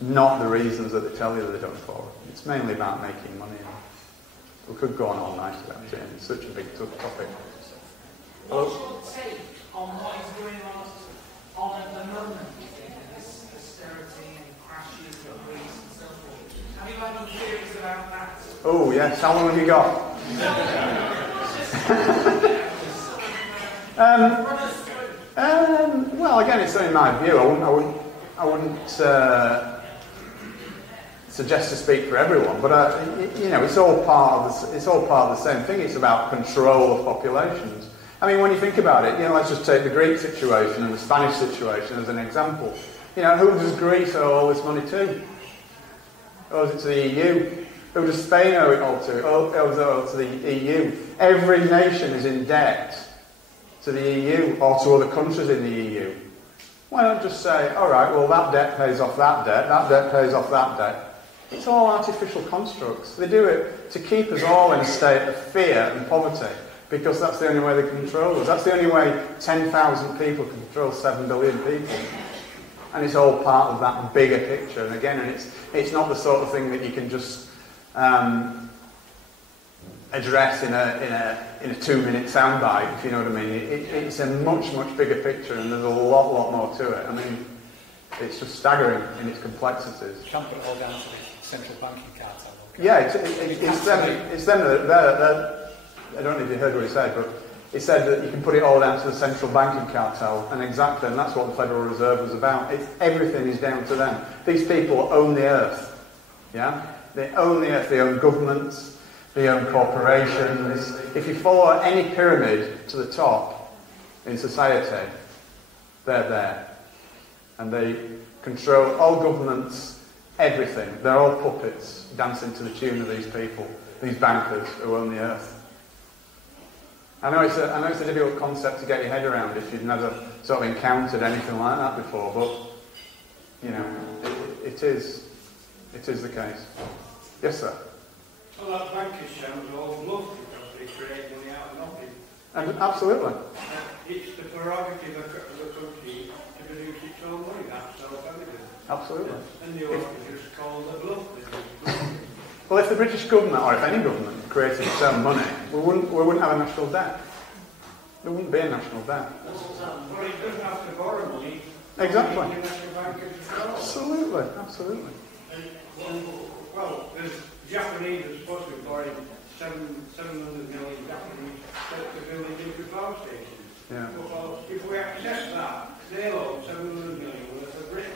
not the reasons that they tell you they're done for. It's mainly about making money. We could go on all night about it. It's such a big topic. What's your take on what is going on at the moment? This austerity and crashes and Greece and so forth. Have you had any theories about that? Oh yes. How long have you got? Well, again, it's only my view. I wouldn't suggest to speak for everyone, but it's all part of the same thing. It's about control of populations. I mean, when you think about it, let's just take the Greek situation and the Spanish situation as an example. Who does Greece owe all this money to? Owes it to the EU? Who does Spain owe it all to? Owes it all to the EU. Every nation is in debt to the EU or to other countries in the EU. Why not just say, all right, well, that debt pays off that debt pays off that debt. It's all artificial constructs. They do it to keep us all in a state of fear and poverty, because that's the only way they can control us. That's the only way 10,000 people can control 7 billion people. And it's all part of that bigger picture. And again, it's not the sort of thing that you can just address in a 2-minute soundbite, if you know what I mean. It's a much, much bigger picture, and there's a lot more to it. I mean, it's just staggering in its complexities. You can't put it all down to the central banking cartel. Yeah, it's them that I don't know if you heard what he said, but he said that you can put it all down to the central banking cartel, and exactly, and that's what the Federal Reserve was about. Everything is down to them. These people own the earth, yeah? They own the earth, they own governments, they own corporations. If you follow any pyramid to the top in society, they're there. And they control all governments, everything. They're all puppets dancing to the tune of these people, these bankers who own the earth. I know it's a difficult concept to get your head around if you've never sort of encountered anything like that before, but it is the case. Yes, sir. Well, that bankers sounds all bluff because they create money out of nothing. And absolutely. It's the prerogative of the country to produce its own money. That's self-evident. Absolutely. And the author just calls it bluff. Well, if the British government, or if any government, created its own money, we wouldn't have a national debt. There wouldn't be a national debt. Well, it doesn't have to borrow money. Exactly. The National Bank of Japan. Absolutely, absolutely. Well, there's Japanese are supposed to be borrowing 700 million Japanese to build a nuclear power station. Yeah. Well, if we accept that, they'll own 700 million worth of Britain.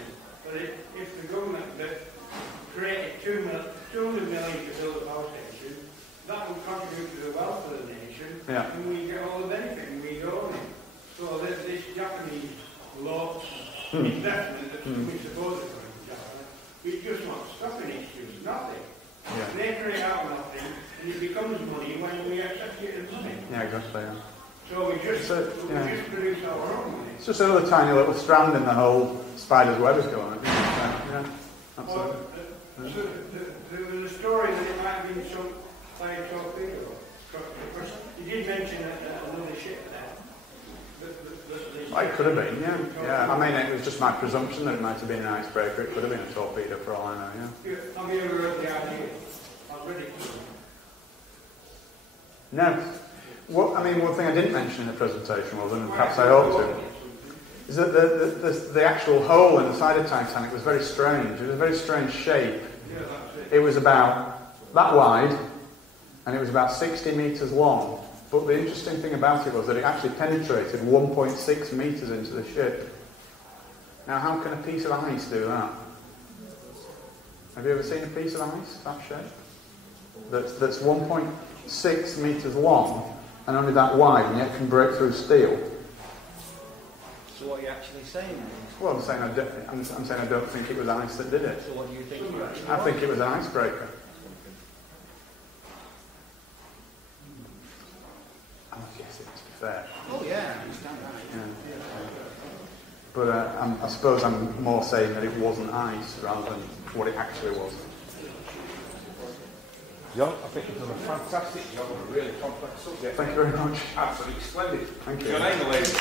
But if the government that created 200 million to build a power station, that will contribute to the wealth of the nation, Yeah. and we get all the benefit, and we own it. So this Japanese law investment that we suppose is going to Japan, we just want stopping it, it's just nothing. Yeah. They create out nothing, and it becomes money when we accept it as money. Yeah, exactly. Yeah. So we just produce our own money. It's just another tiny little strand in the whole spider's web is going. Yeah, absolutely. So there was a story that it might have been some by a torpedo. You did mention another ship there. It could have been, yeah. Yeah. I mean, it was just my presumption that it might have been an icebreaker. It could have been a torpedo for all I know, yeah. Have you ever heard the idea? I've read it. No. I mean, one thing I didn't mention in the presentation was, and perhaps I ought to, is that the actual hole in the side of Titanic was very strange. It was a very strange shape. Yeah, that's it. It was about that wide, and it was about 60 metres long. But the interesting thing about it was that it actually penetrated 1.6 metres into the ship. Now, how can a piece of ice do that? Have you ever seen a piece of ice that shape? That's 1.6 metres long and only that wide, and yet can break through steel. So what are you actually saying? Well, I'm saying I don't think it was ice that did it. So what do you think? I think it was an icebreaker. I guess it, to be fair. Oh yeah, I understand that. Yeah. But I suppose I'm more saying that it wasn't ice rather than what it actually was. John, I think you've done a fantastic job on a really complex subject. Thank you very much. Absolutely splendid. Thank you. Your name, ladies.